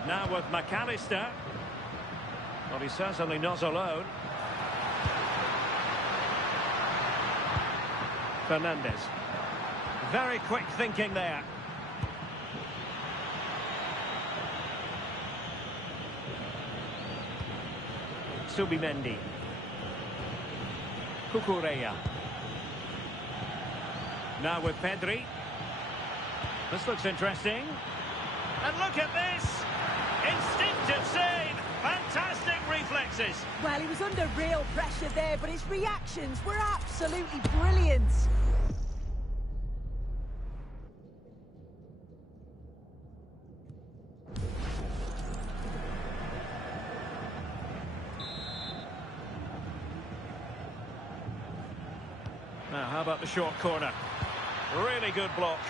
Now with McAllister. Well, he's certainly not alone. Fernandez. Very quick thinking there. Subimendi. Cucurella. Now with Pedri. This looks interesting. And look at this! Instinctive save! Fantastic reflexes! Well, he was under real pressure there, but his reactions were absolutely brilliant. Now, how about the short corner? Really good block.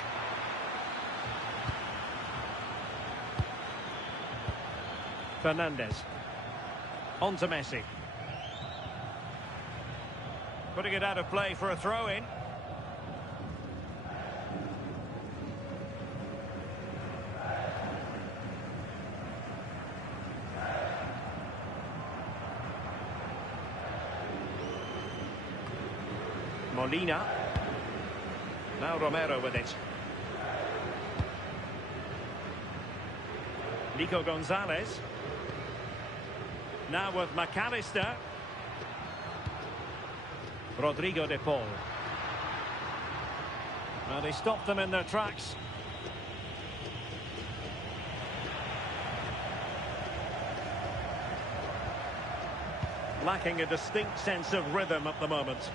Fernandez. On to Messi. Putting it out of play for a throw-in. Molina. Now Romero with it. Nico Gonzalez. Now with McAllister. Rodrigo de Paul. Well, they stopped them in their tracks. Lacking a distinct sense of rhythm at the moment.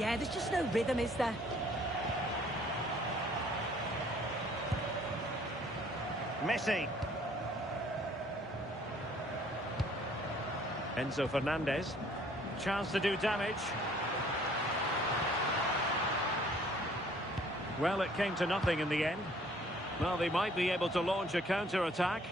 Yeah, there's just no rhythm, is there? Messi. Enzo Fernandez. Chance to do damage. Well, it came to nothing in the end. Well, they might be able to launch a counter-attack.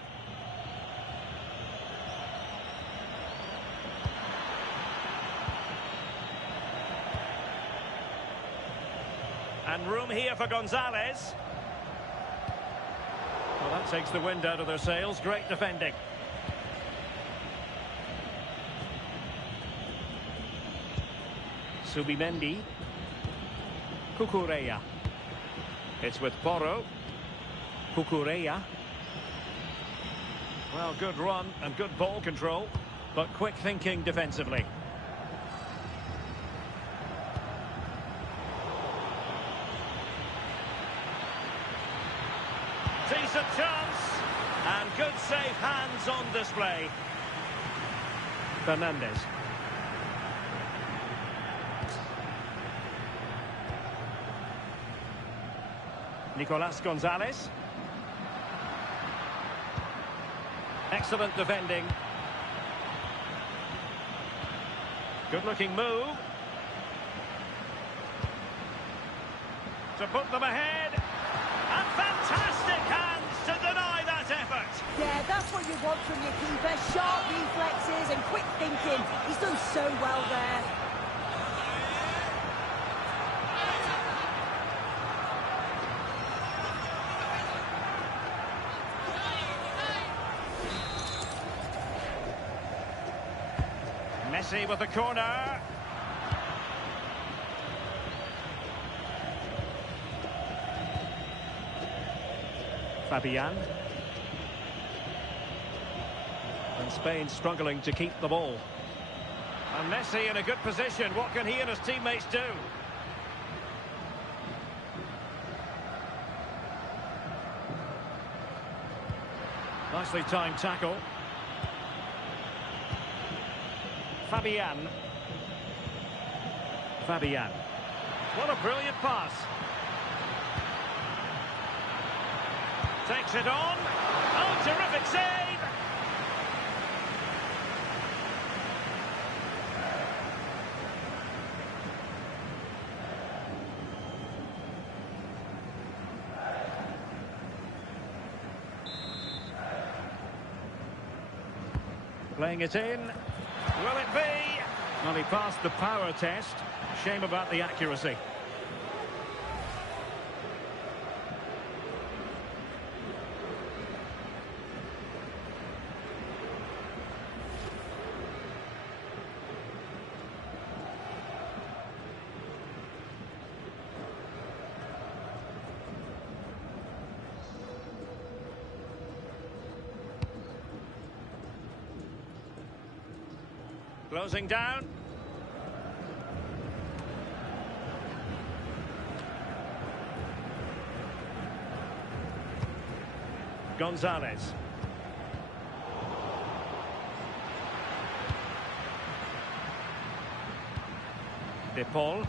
And room here for Gonzalez. Well, that takes the wind out of their sails. Great defending. Subimendi. Cucurella. It's with Porro. Cucurella. Well, good run and good ball control, but quick thinking defensively. Decent chance, and good safe hands on display. Fernandez. Nicolas Gonzalez. Excellent defending. Good-looking move. To put them ahead. And fantastic hands to deny that effort. Yeah, that's what you want from your keeper. Sharp reflexes and quick thinking. He's done so well there. Messi with the corner. Fabian. And Spain struggling to keep the ball. And Messi in a good position. What can he and his teammates do? Nicely timed tackle. Fabian. Fabian. What a brilliant pass. Takes it on. Oh, terrific save! Playing it in. Will it be? Well, he passed the power test. Shame about the accuracy. Closing down. Gonzalez. De Paul.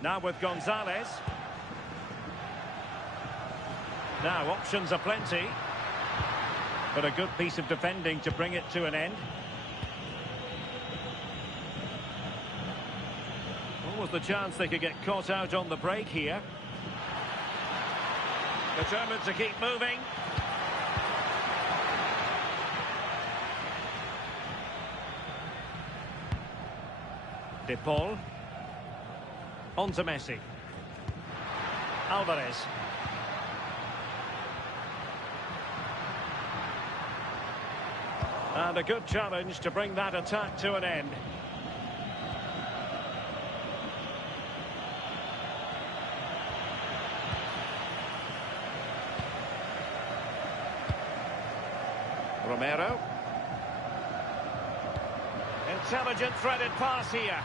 Now with Gonzalez. Now, options are plenty. But a good piece of defending to bring it to an end. What was the chance they could get caught out on the break here? Determined to keep moving. De Paul. On to Messi. Alvarez. And a good challenge to bring that attack to an end. Romero. Intelligent threaded pass here.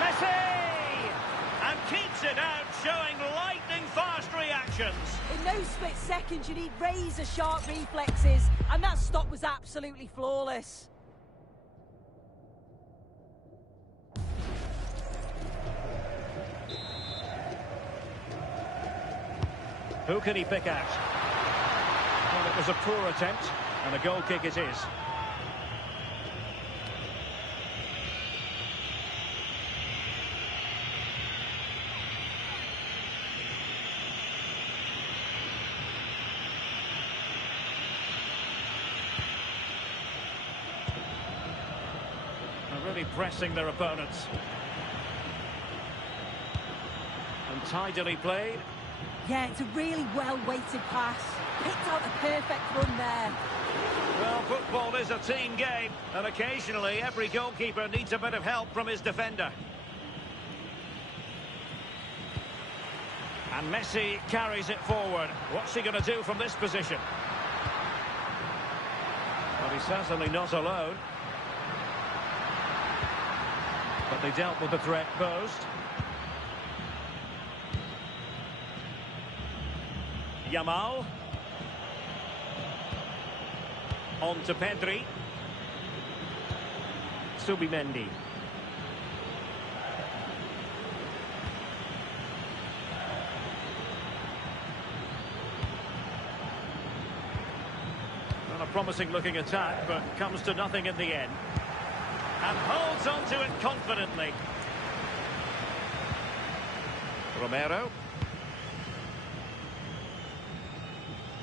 Messi! And keeps it out, showing lightning-fast reactions. In those split seconds, you need razor-sharp reflexes, and that stop was absolutely flawless. Who can he pick out? Well, it was a poor attempt, and a goal kick it is. Really pressing their opponents. And tidily played. Yeah, it's a really well-weighted pass. Picked out the perfect run there. Well, football is a team game, and occasionally every goalkeeper needs a bit of help from his defender. And Messi carries it forward. What's he going to do from this position? Well, he's certainly not alone. But they dealt with the threat posed. Yamal. On to Pedri. Subimendi. Well, a promising looking attack, but comes to nothing in the end. And holds on to it confidently. Romero.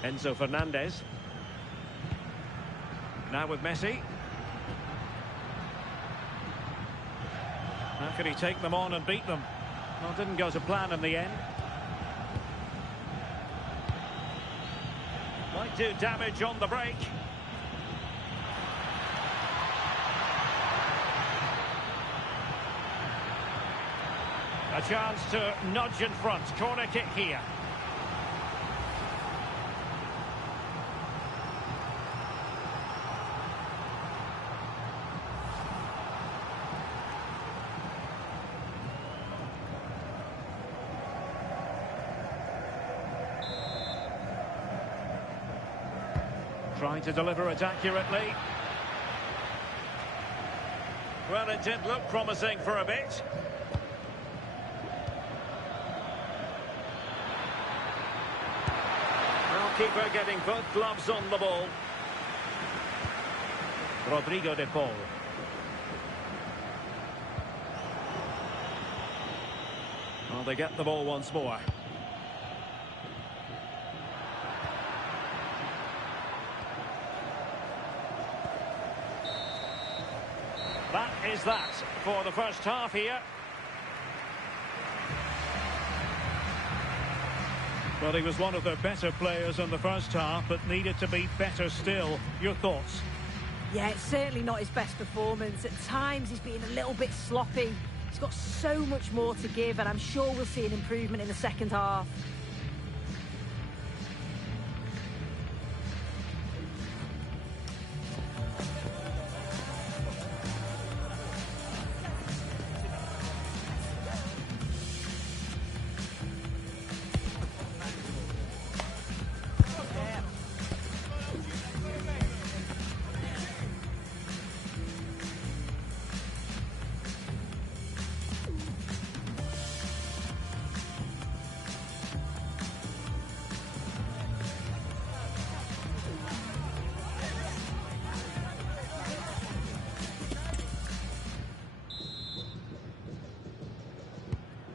Enzo Fernandez. Now with Messi. How could he take them on and beat them? Well, didn't go to plan in the end. Might do damage on the break. A chance to nudge in front. Corner kick here. Trying to deliver it accurately. Well, it did look promising for a bit. Well, keeper getting both gloves on the ball. Rodrigo de Paul. Well, they get the ball once more. That is that for the first half here. Well, he was one of their better players in the first half, but needed to be better still. Your thoughts? Yeah, it's certainly not his best performance. At times, he's been a little bit sloppy. He's got so much more to give, and I'm sure we'll see an improvement in the second half.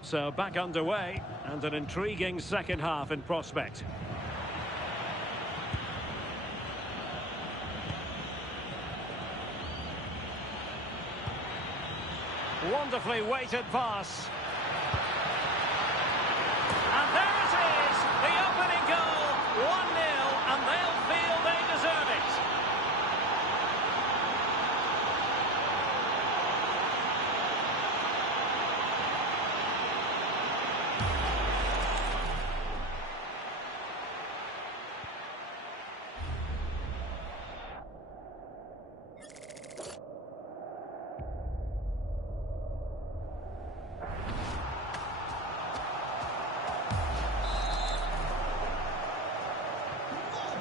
So back underway, and an intriguing second half in prospect. Wonderfully weighted pass. And there it is, the opening goal, 1-0, and they'll feel they deserve it.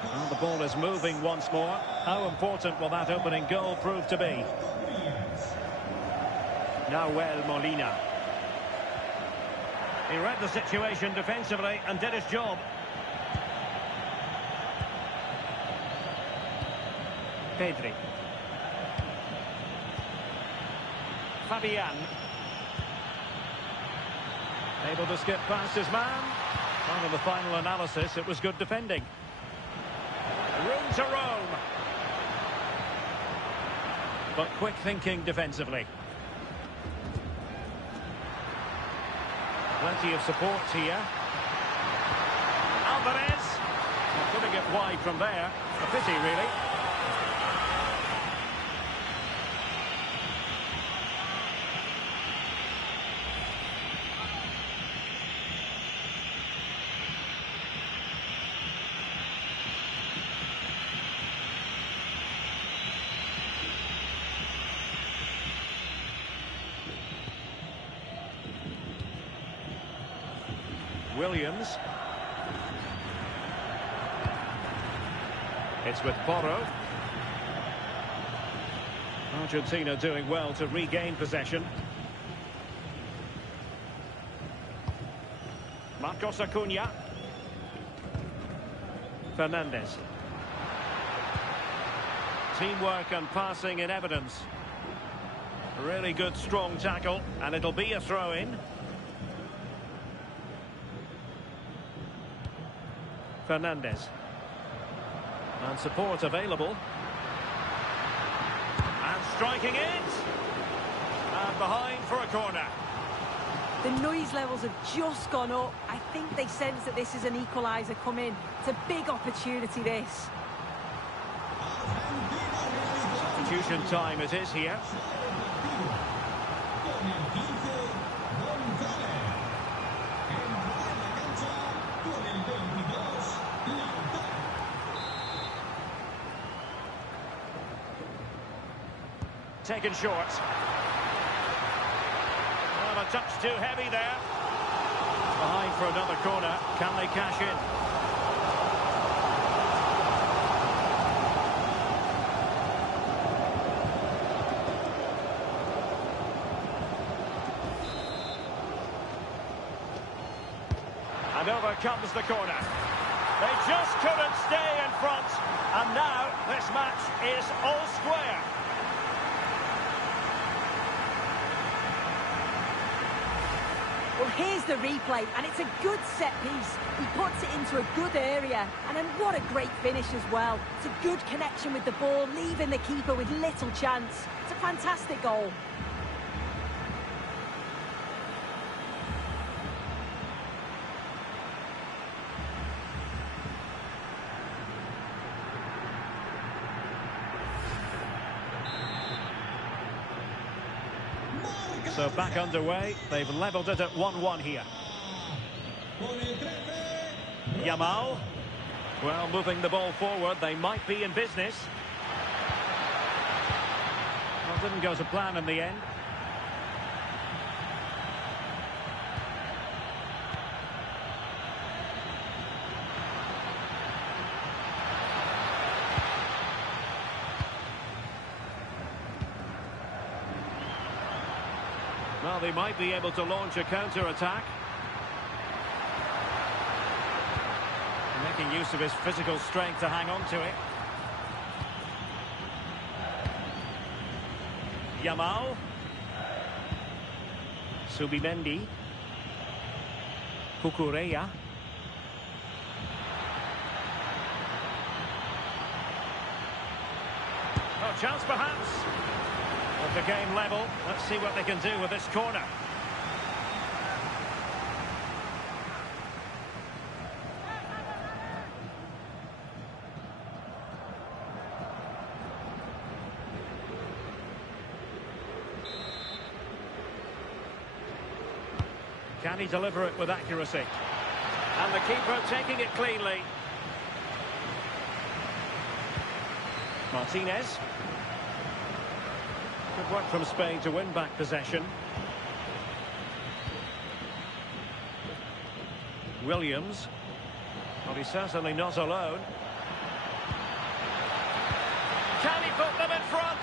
Well, the ball is moving once more. How important will that opening goal prove to be? Nahuel Molina. He read the situation defensively and did his job. Pedri. Fabian. Able to skip past his man. On the final analysis, it was good defending. Room to roam. But quick thinking defensively. Plenty of support here. Alvarez. Putting it wide from there. A pity, really. Williams. It's with Porro. Argentina doing well to regain possession. Marcos Acuna. Fernandez. Teamwork and passing in evidence. Really good strong tackle, and it'll be a throw-in. Fernandez. And support available. And striking it. And behind for a corner. The noise levels have just gone up. I think they sense that this is an equaliser coming. It's a big opportunity, this. Substitution time it is here. Taken short. Well, a touch too heavy there. Behind for another corner. Can they cash in? And over comes the corner. They just couldn't stay in front. And now this match is all square. Well, here's the replay, and it's a good set piece. He puts it into a good area, and then what a great finish as well. It's a good connection with the ball, leaving the keeper with little chance. It's a fantastic goal. So back underway. They've levelled it at 1-1 here. Yamal. Well, moving the ball forward, they might be in business. Well, didn't go to plan in the end. Well, they might be able to launch a counter-attack. Making use of his physical strength to hang on to it. Yamal. Subimendi. Cucurella. Oh, chance perhaps. With the game level, let's see what they can do with this corner. Can he deliver it with accuracy? And the keeper taking it cleanly. Martinez. Good work from Spain to win back possession. Williams. Well, he's certainly not alone. Can he put them in front?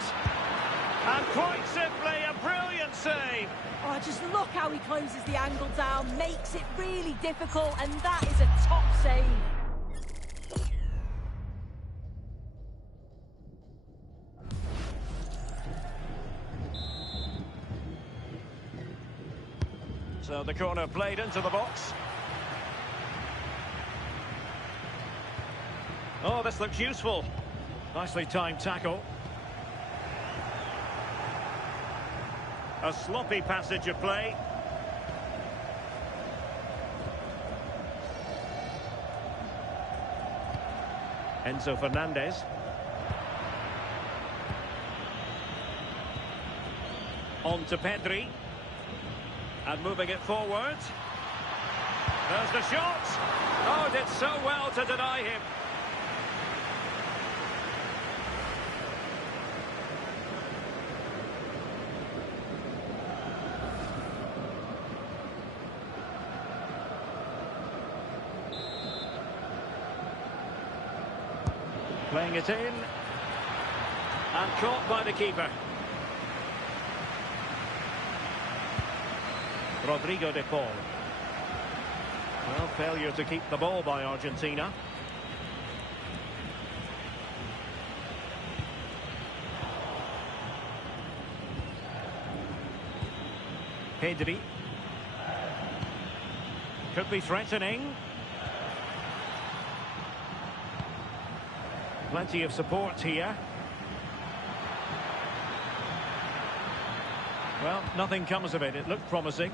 And quite simply, a brilliant save. Oh, just look how he closes the angle down, makes it really difficult, and that is a top save. So the corner played into the box. Oh, this looks useful. Nicely timed tackle. A sloppy passage of play. Enzo Fernandez. On to Pedri. And moving it forward. There's the shot. Oh, did so well to deny him. Playing it in. And caught by the keeper. Rodrigo de Paul. Well, failure to keep the ball by Argentina. Pedri. Could be threatening. Plenty of support here. Well, nothing comes of it. It looked promising.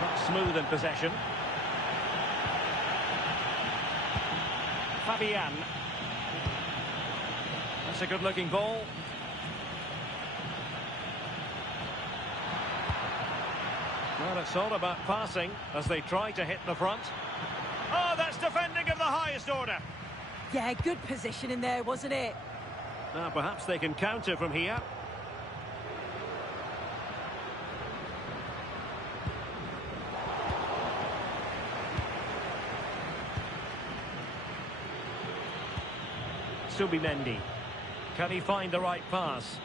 Not smooth in possession. Fabian. That's a good-looking ball. Well, it's all about passing as they try to hit the front. Oh, that's defending of the highest order. Yeah, good position in there, wasn't it? Now, perhaps they can counter from here. Subimendi. Can he find the right pass?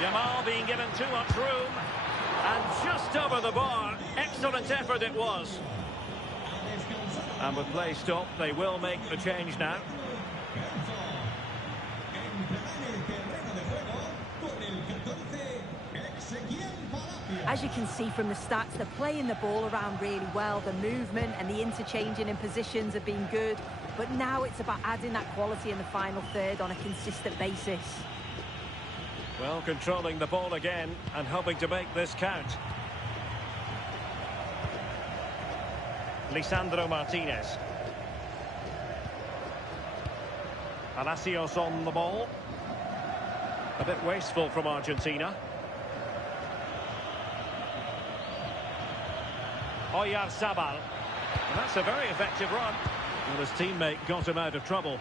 Yamal being given too much room. And just over the bar. Excellent effort it was. And with play stopped, they will make the change now. As you can see from the stats, they're playing the ball around really well. The movement and the interchanging in positions have been good. But now it's about adding that quality in the final third on a consistent basis. Well, controlling the ball again and hoping to make this count. Lisandro Martinez. Palacios on the ball. A bit wasteful from Argentina. Oyarzabal. And that's a very effective run. And his teammate got him out of trouble.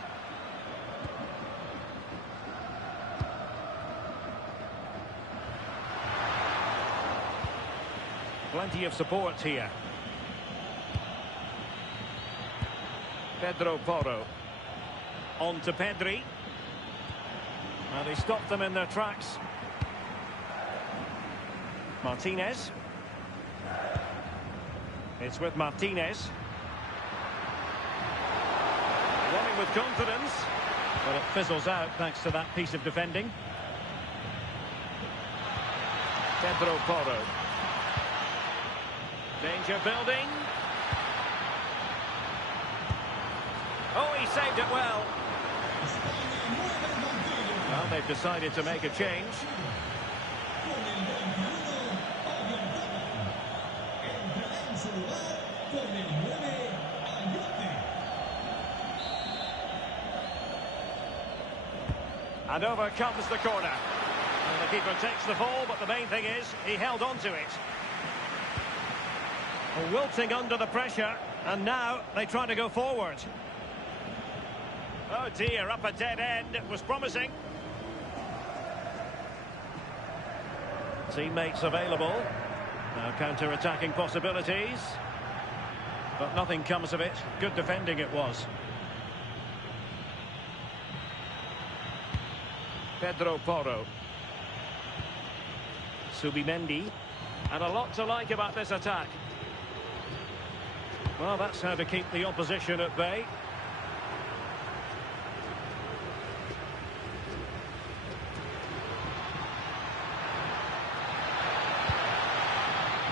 Plenty of support here. Pedro Porro. On to Pedri. And he stopped them in their tracks. Martinez. It's with Martinez. Running with confidence. But it fizzles out thanks to that piece of defending. Pedro Porro. Danger building. Oh, he saved it well. Well, they've decided to make a change. And over comes the corner. And the keeper takes the ball, but the main thing is he held on to it. Wilting under the pressure, and now they try to go forward. Oh dear, up a dead end. It was promising. Teammates available. Now counter-attacking possibilities. But nothing comes of it. Good defending it was. Pedro Porro. Subimendi. And a lot to like about this attack. Well, that's how to keep the opposition at bay.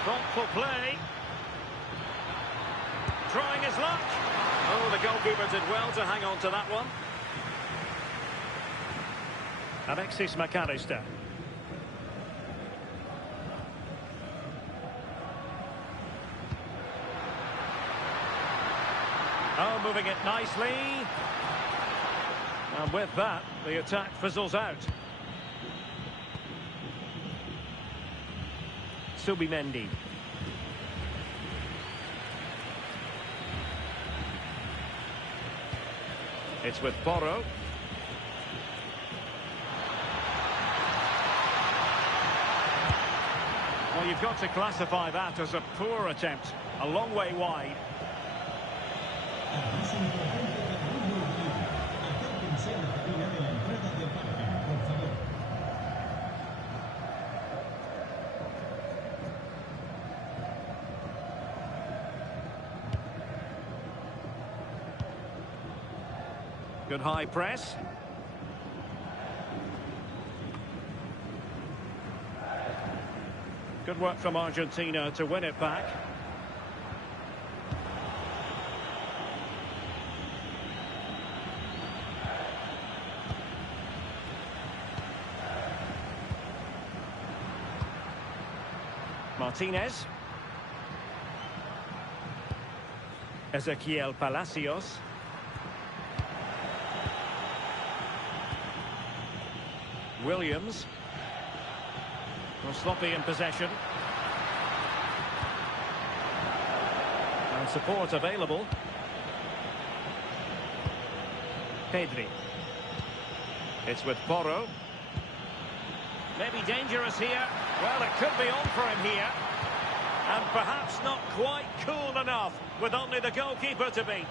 Thoughtful play. Trying his luck. Oh, the goalkeeper did well to hang on to that one. Alexis McAllister. Oh, moving it nicely. And with that, the attack fizzles out. Subimendi. It's with Porro. Well, you've got to classify that as a poor attempt. A long way wide. Good high press. Good work from Argentina to win it back. Martinez. Ezequiel Palacios. Williams. Well, sloppy in possession. And support available. Pedri. It's with Porro. Maybe dangerous here. Well, it could be on for him here. And perhaps not quite cool enough with only the goalkeeper to beat.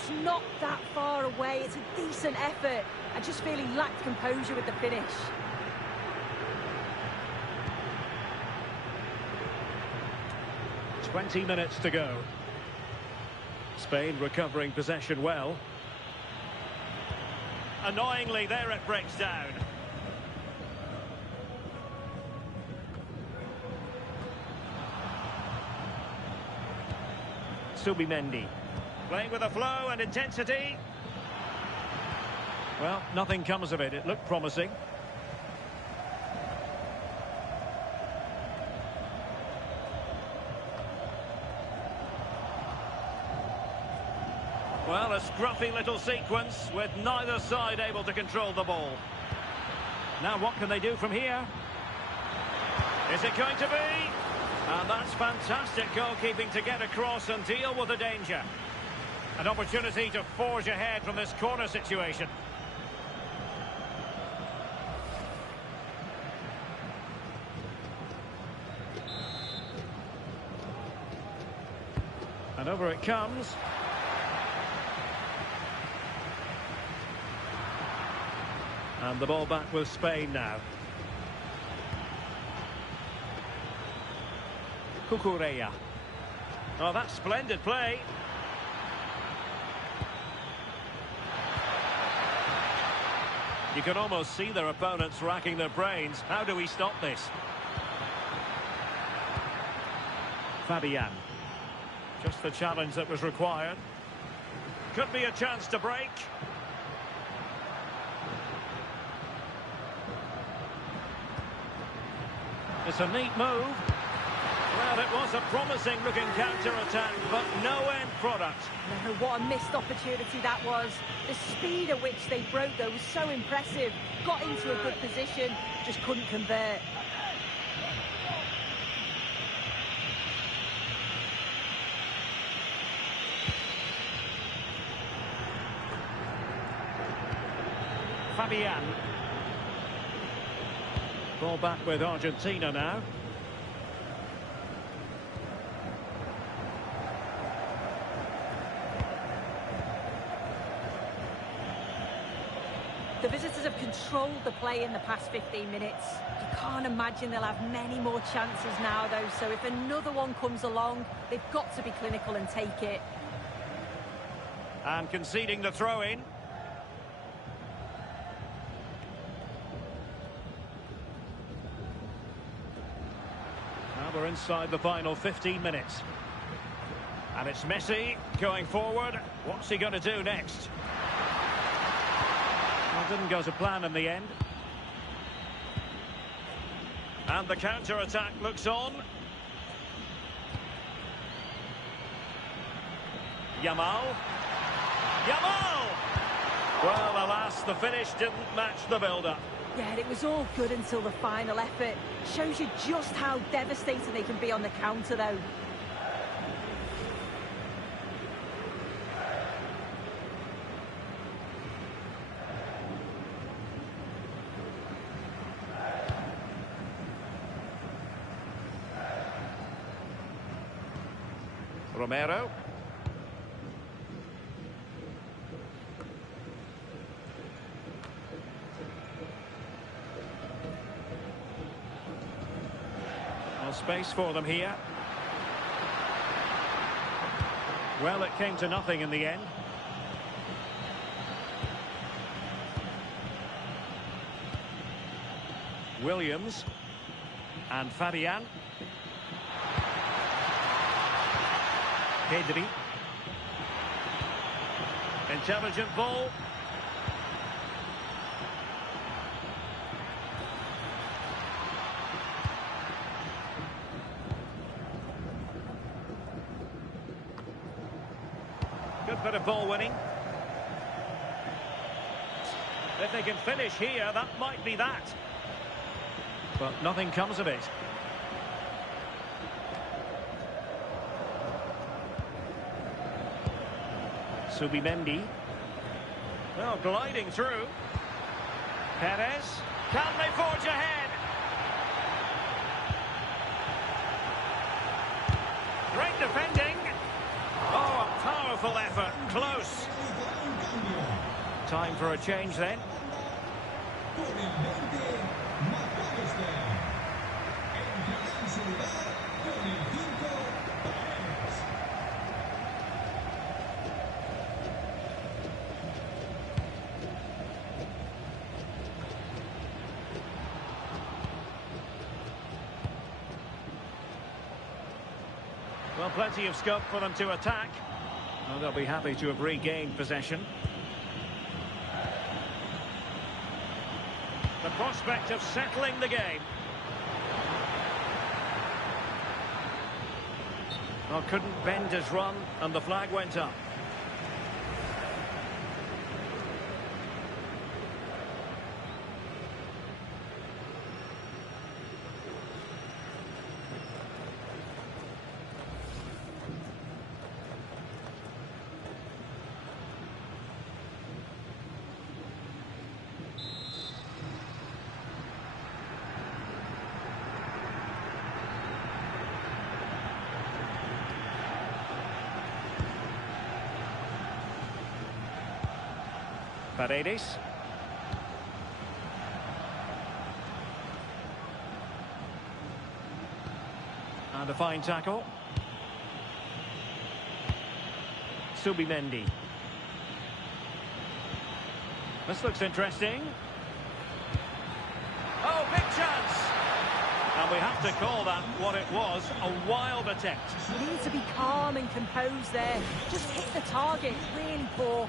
It's not that far away. It's a decent effort. I just feel he lacked composure with the finish. "20 minutes to go. Spain recovering possession well. Annoyingly, there it breaks down. Subimendi. Playing with a flow and intensity. Well, nothing comes of it. It looked promising. Well, a scruffy little sequence with neither side able to control the ball. Now what can they do from here? Is it going to be? And that's fantastic goalkeeping to get across and deal with the danger. An opportunity to forge ahead from this corner situation. And over it comes. And the ball back with Spain now. Cucurella. Oh, that's splendid play. You can almost see their opponents racking their brains. How do we stop this? Fabian. Just the challenge that was required. Could be a chance to break. It's a neat move. Well, it was a promising-looking counter-attack, but no end product. No, what a missed opportunity that was. The speed at which they broke, though, was so impressive. Got into a good position, just couldn't convert. Fabian. Ball back with Argentina now. The visitors have controlled the play in the past 15 minutes. You can't imagine they'll have many more chances now, though, so if another one comes along, they've got to be clinical and take it. And conceding the throw-in. Now we're inside the final 15 minutes. And it's Messi going forward. What's he going to do next? Well, didn't go to plan in the end. And the counter-attack looks on. Yamal. Yamal! Well, alas, the finish didn't match the build-up. Yeah, it was all good until the final effort. Shows you just how devastating they can be on the counter, though. Romero. No space for them here. Well, it came to nothing in the end. Williams and Fabian. Pedri. Intelligent ball. Good bit of ball winning. If they can finish here, that might be that. But nothing comes of it. Subimendi. Well, gliding through. Perez. Can they forge ahead? Great defending. Oh, a powerful Powerful effort, close. Time for a change then. Con el 20, McAllister. Entrará en su lugar con el 5, Paredes. Well, plenty of scope for them to attack. Well, they'll be happy to have regained possession. The prospect of settling the game. Well, couldn't bend his run, and the flag went up. Paredes. And a fine tackle. Subimendi. This looks interesting. Oh, big chance! And we have to call that what it was, a wild attempt. You need to be calm and composed there. Just hit the target, really poor.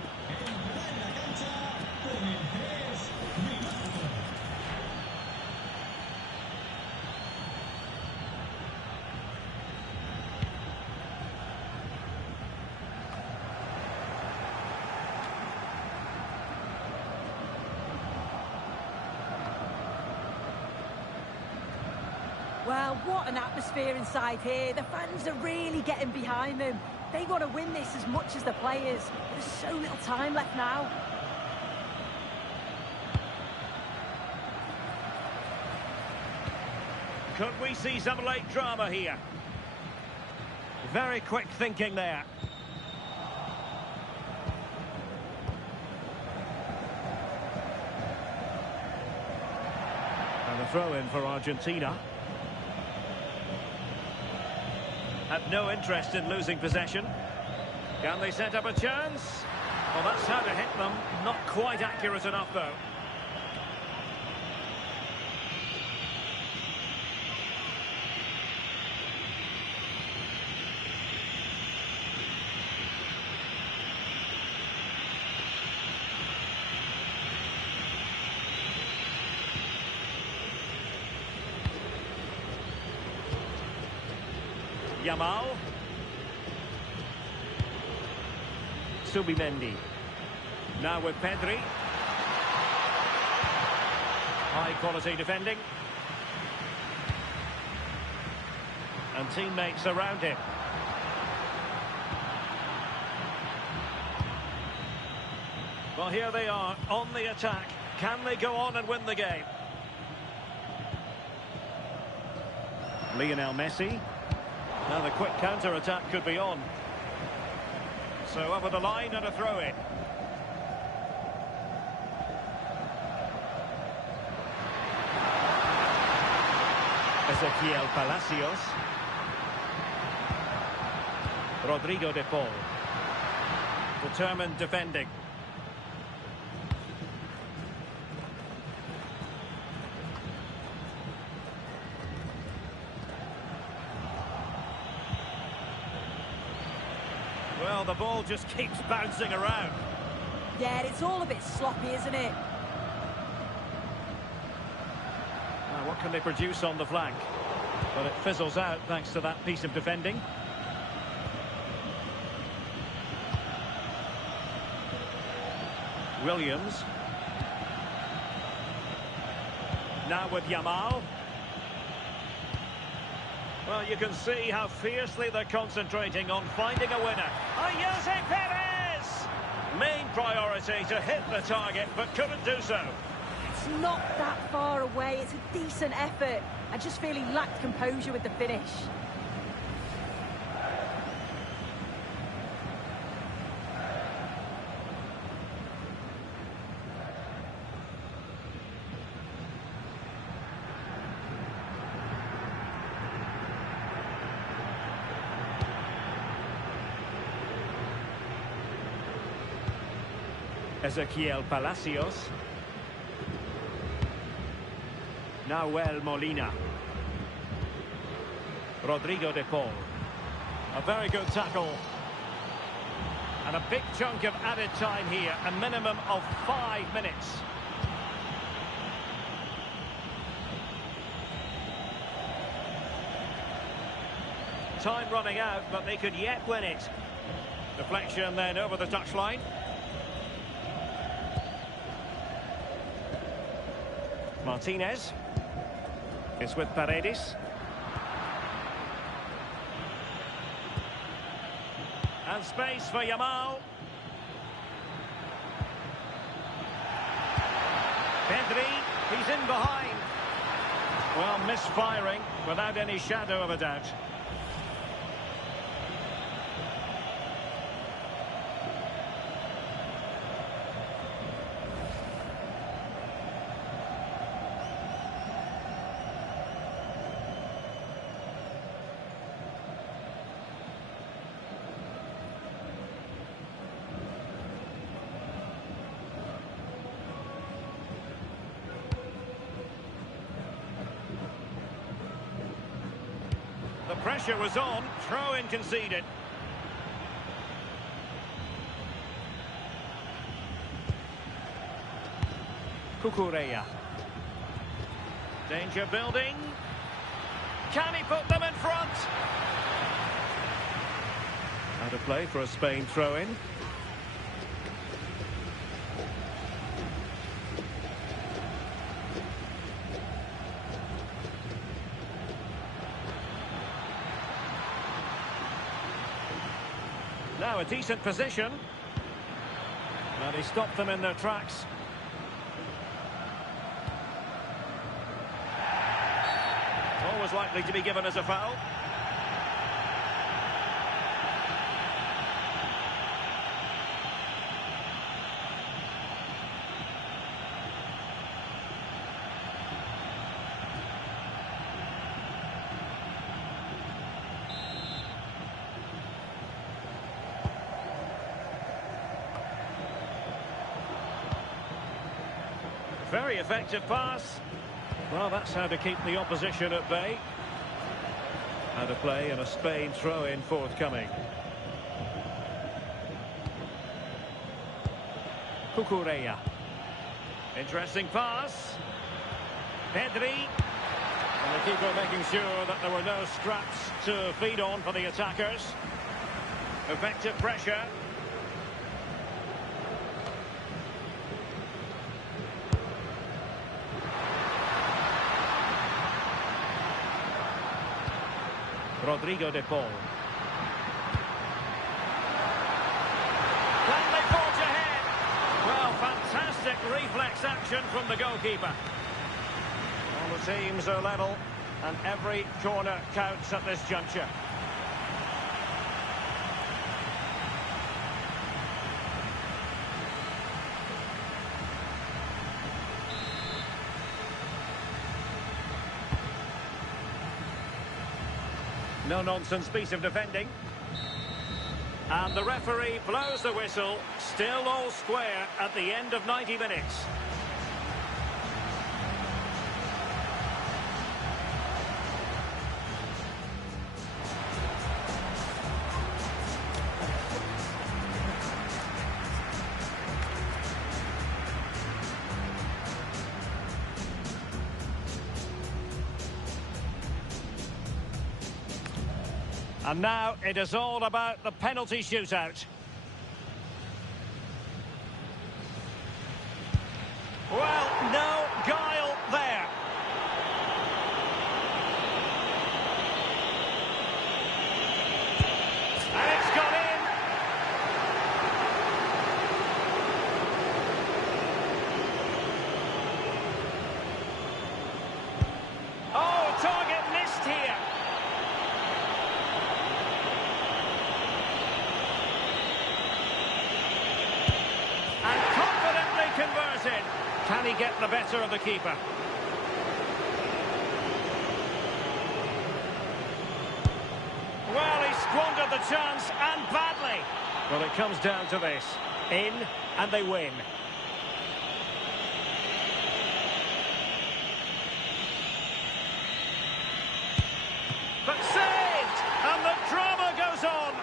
Well, what an atmosphere inside here. The fans are really getting behind them. They want to win this as much as the players. There's so little time left now. Could we see some late drama here? Very quick thinking there. And a throw-in for Argentina. Had no interest in losing possession. Can they set up a chance? Well, that's how to hit them. Not quite accurate enough, though. Yamal. Subimendi. Now with Pedri. High quality defending. And teammates around him. Well, here they are on the attack. Can they go on and win the game? Lionel Messi. Now the quick counter-attack could be on. So over the line and a throw-in. Ezequiel Palacios. Rodrigo de Paul. Determined defending. Well, the ball just keeps bouncing around. Yeah, it's all a bit sloppy, isn't it? Now, what can they produce on the flank? But it fizzles out thanks to that piece of defending. Williams. Now with Yamal. Well, you can see how fiercely they're concentrating on finding a winner. Jose Perez! Main priority to hit the target, but couldn't do so. It's not that far away. It's a decent effort. I just feel he lacked composure with the finish. Ezequiel Palacios. Nahuel Molina. Rodrigo de Paul. A very good tackle. And a big chunk of added time here, a minimum of 5 minutes. Time running out, but they could yet win it. Deflection then over the touchline. Martinez. It's with Paredes. And space for Yamal. Pedri, he's in behind. Well, misfiring without any shadow of a doubt. The pressure was on, throw-in conceded. Cucurella. Danger building. Can he put them in front? Out of play for a Spain throw-in. Now a decent position. And he stopped them in their tracks. Always likely to be given as a foul. Very effective pass. Well, that's how to keep the opposition at bay. Out of play and a Spain throw-in forthcoming. Cucurella. Interesting pass. Pedri. And the keeper making sure that there were no scraps to feed on for the attackers. Effective pressure. Rodrigo de Paul. Can they forge ahead? Well, fantastic reflex action from the goalkeeper. All the teams are level, and every corner counts at this juncture. No-nonsense piece of defending. And the referee blows the whistle. Still all square at the end of 90 minutes. And now it is all about the penalty shootout. Well, no guile there. And it's gone in. Oh, target missed here. Converted. Can he get the better of the keeper? Well, he squandered the chance, and badly. Well, it comes down to this. In and they win. But saved! And the drama goes on!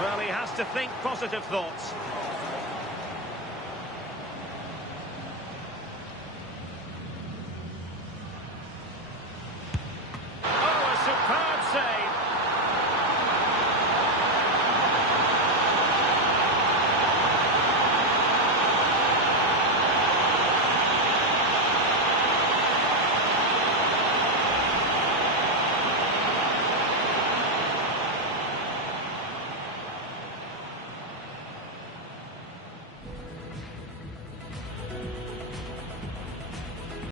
Well, he has to think positive thoughts.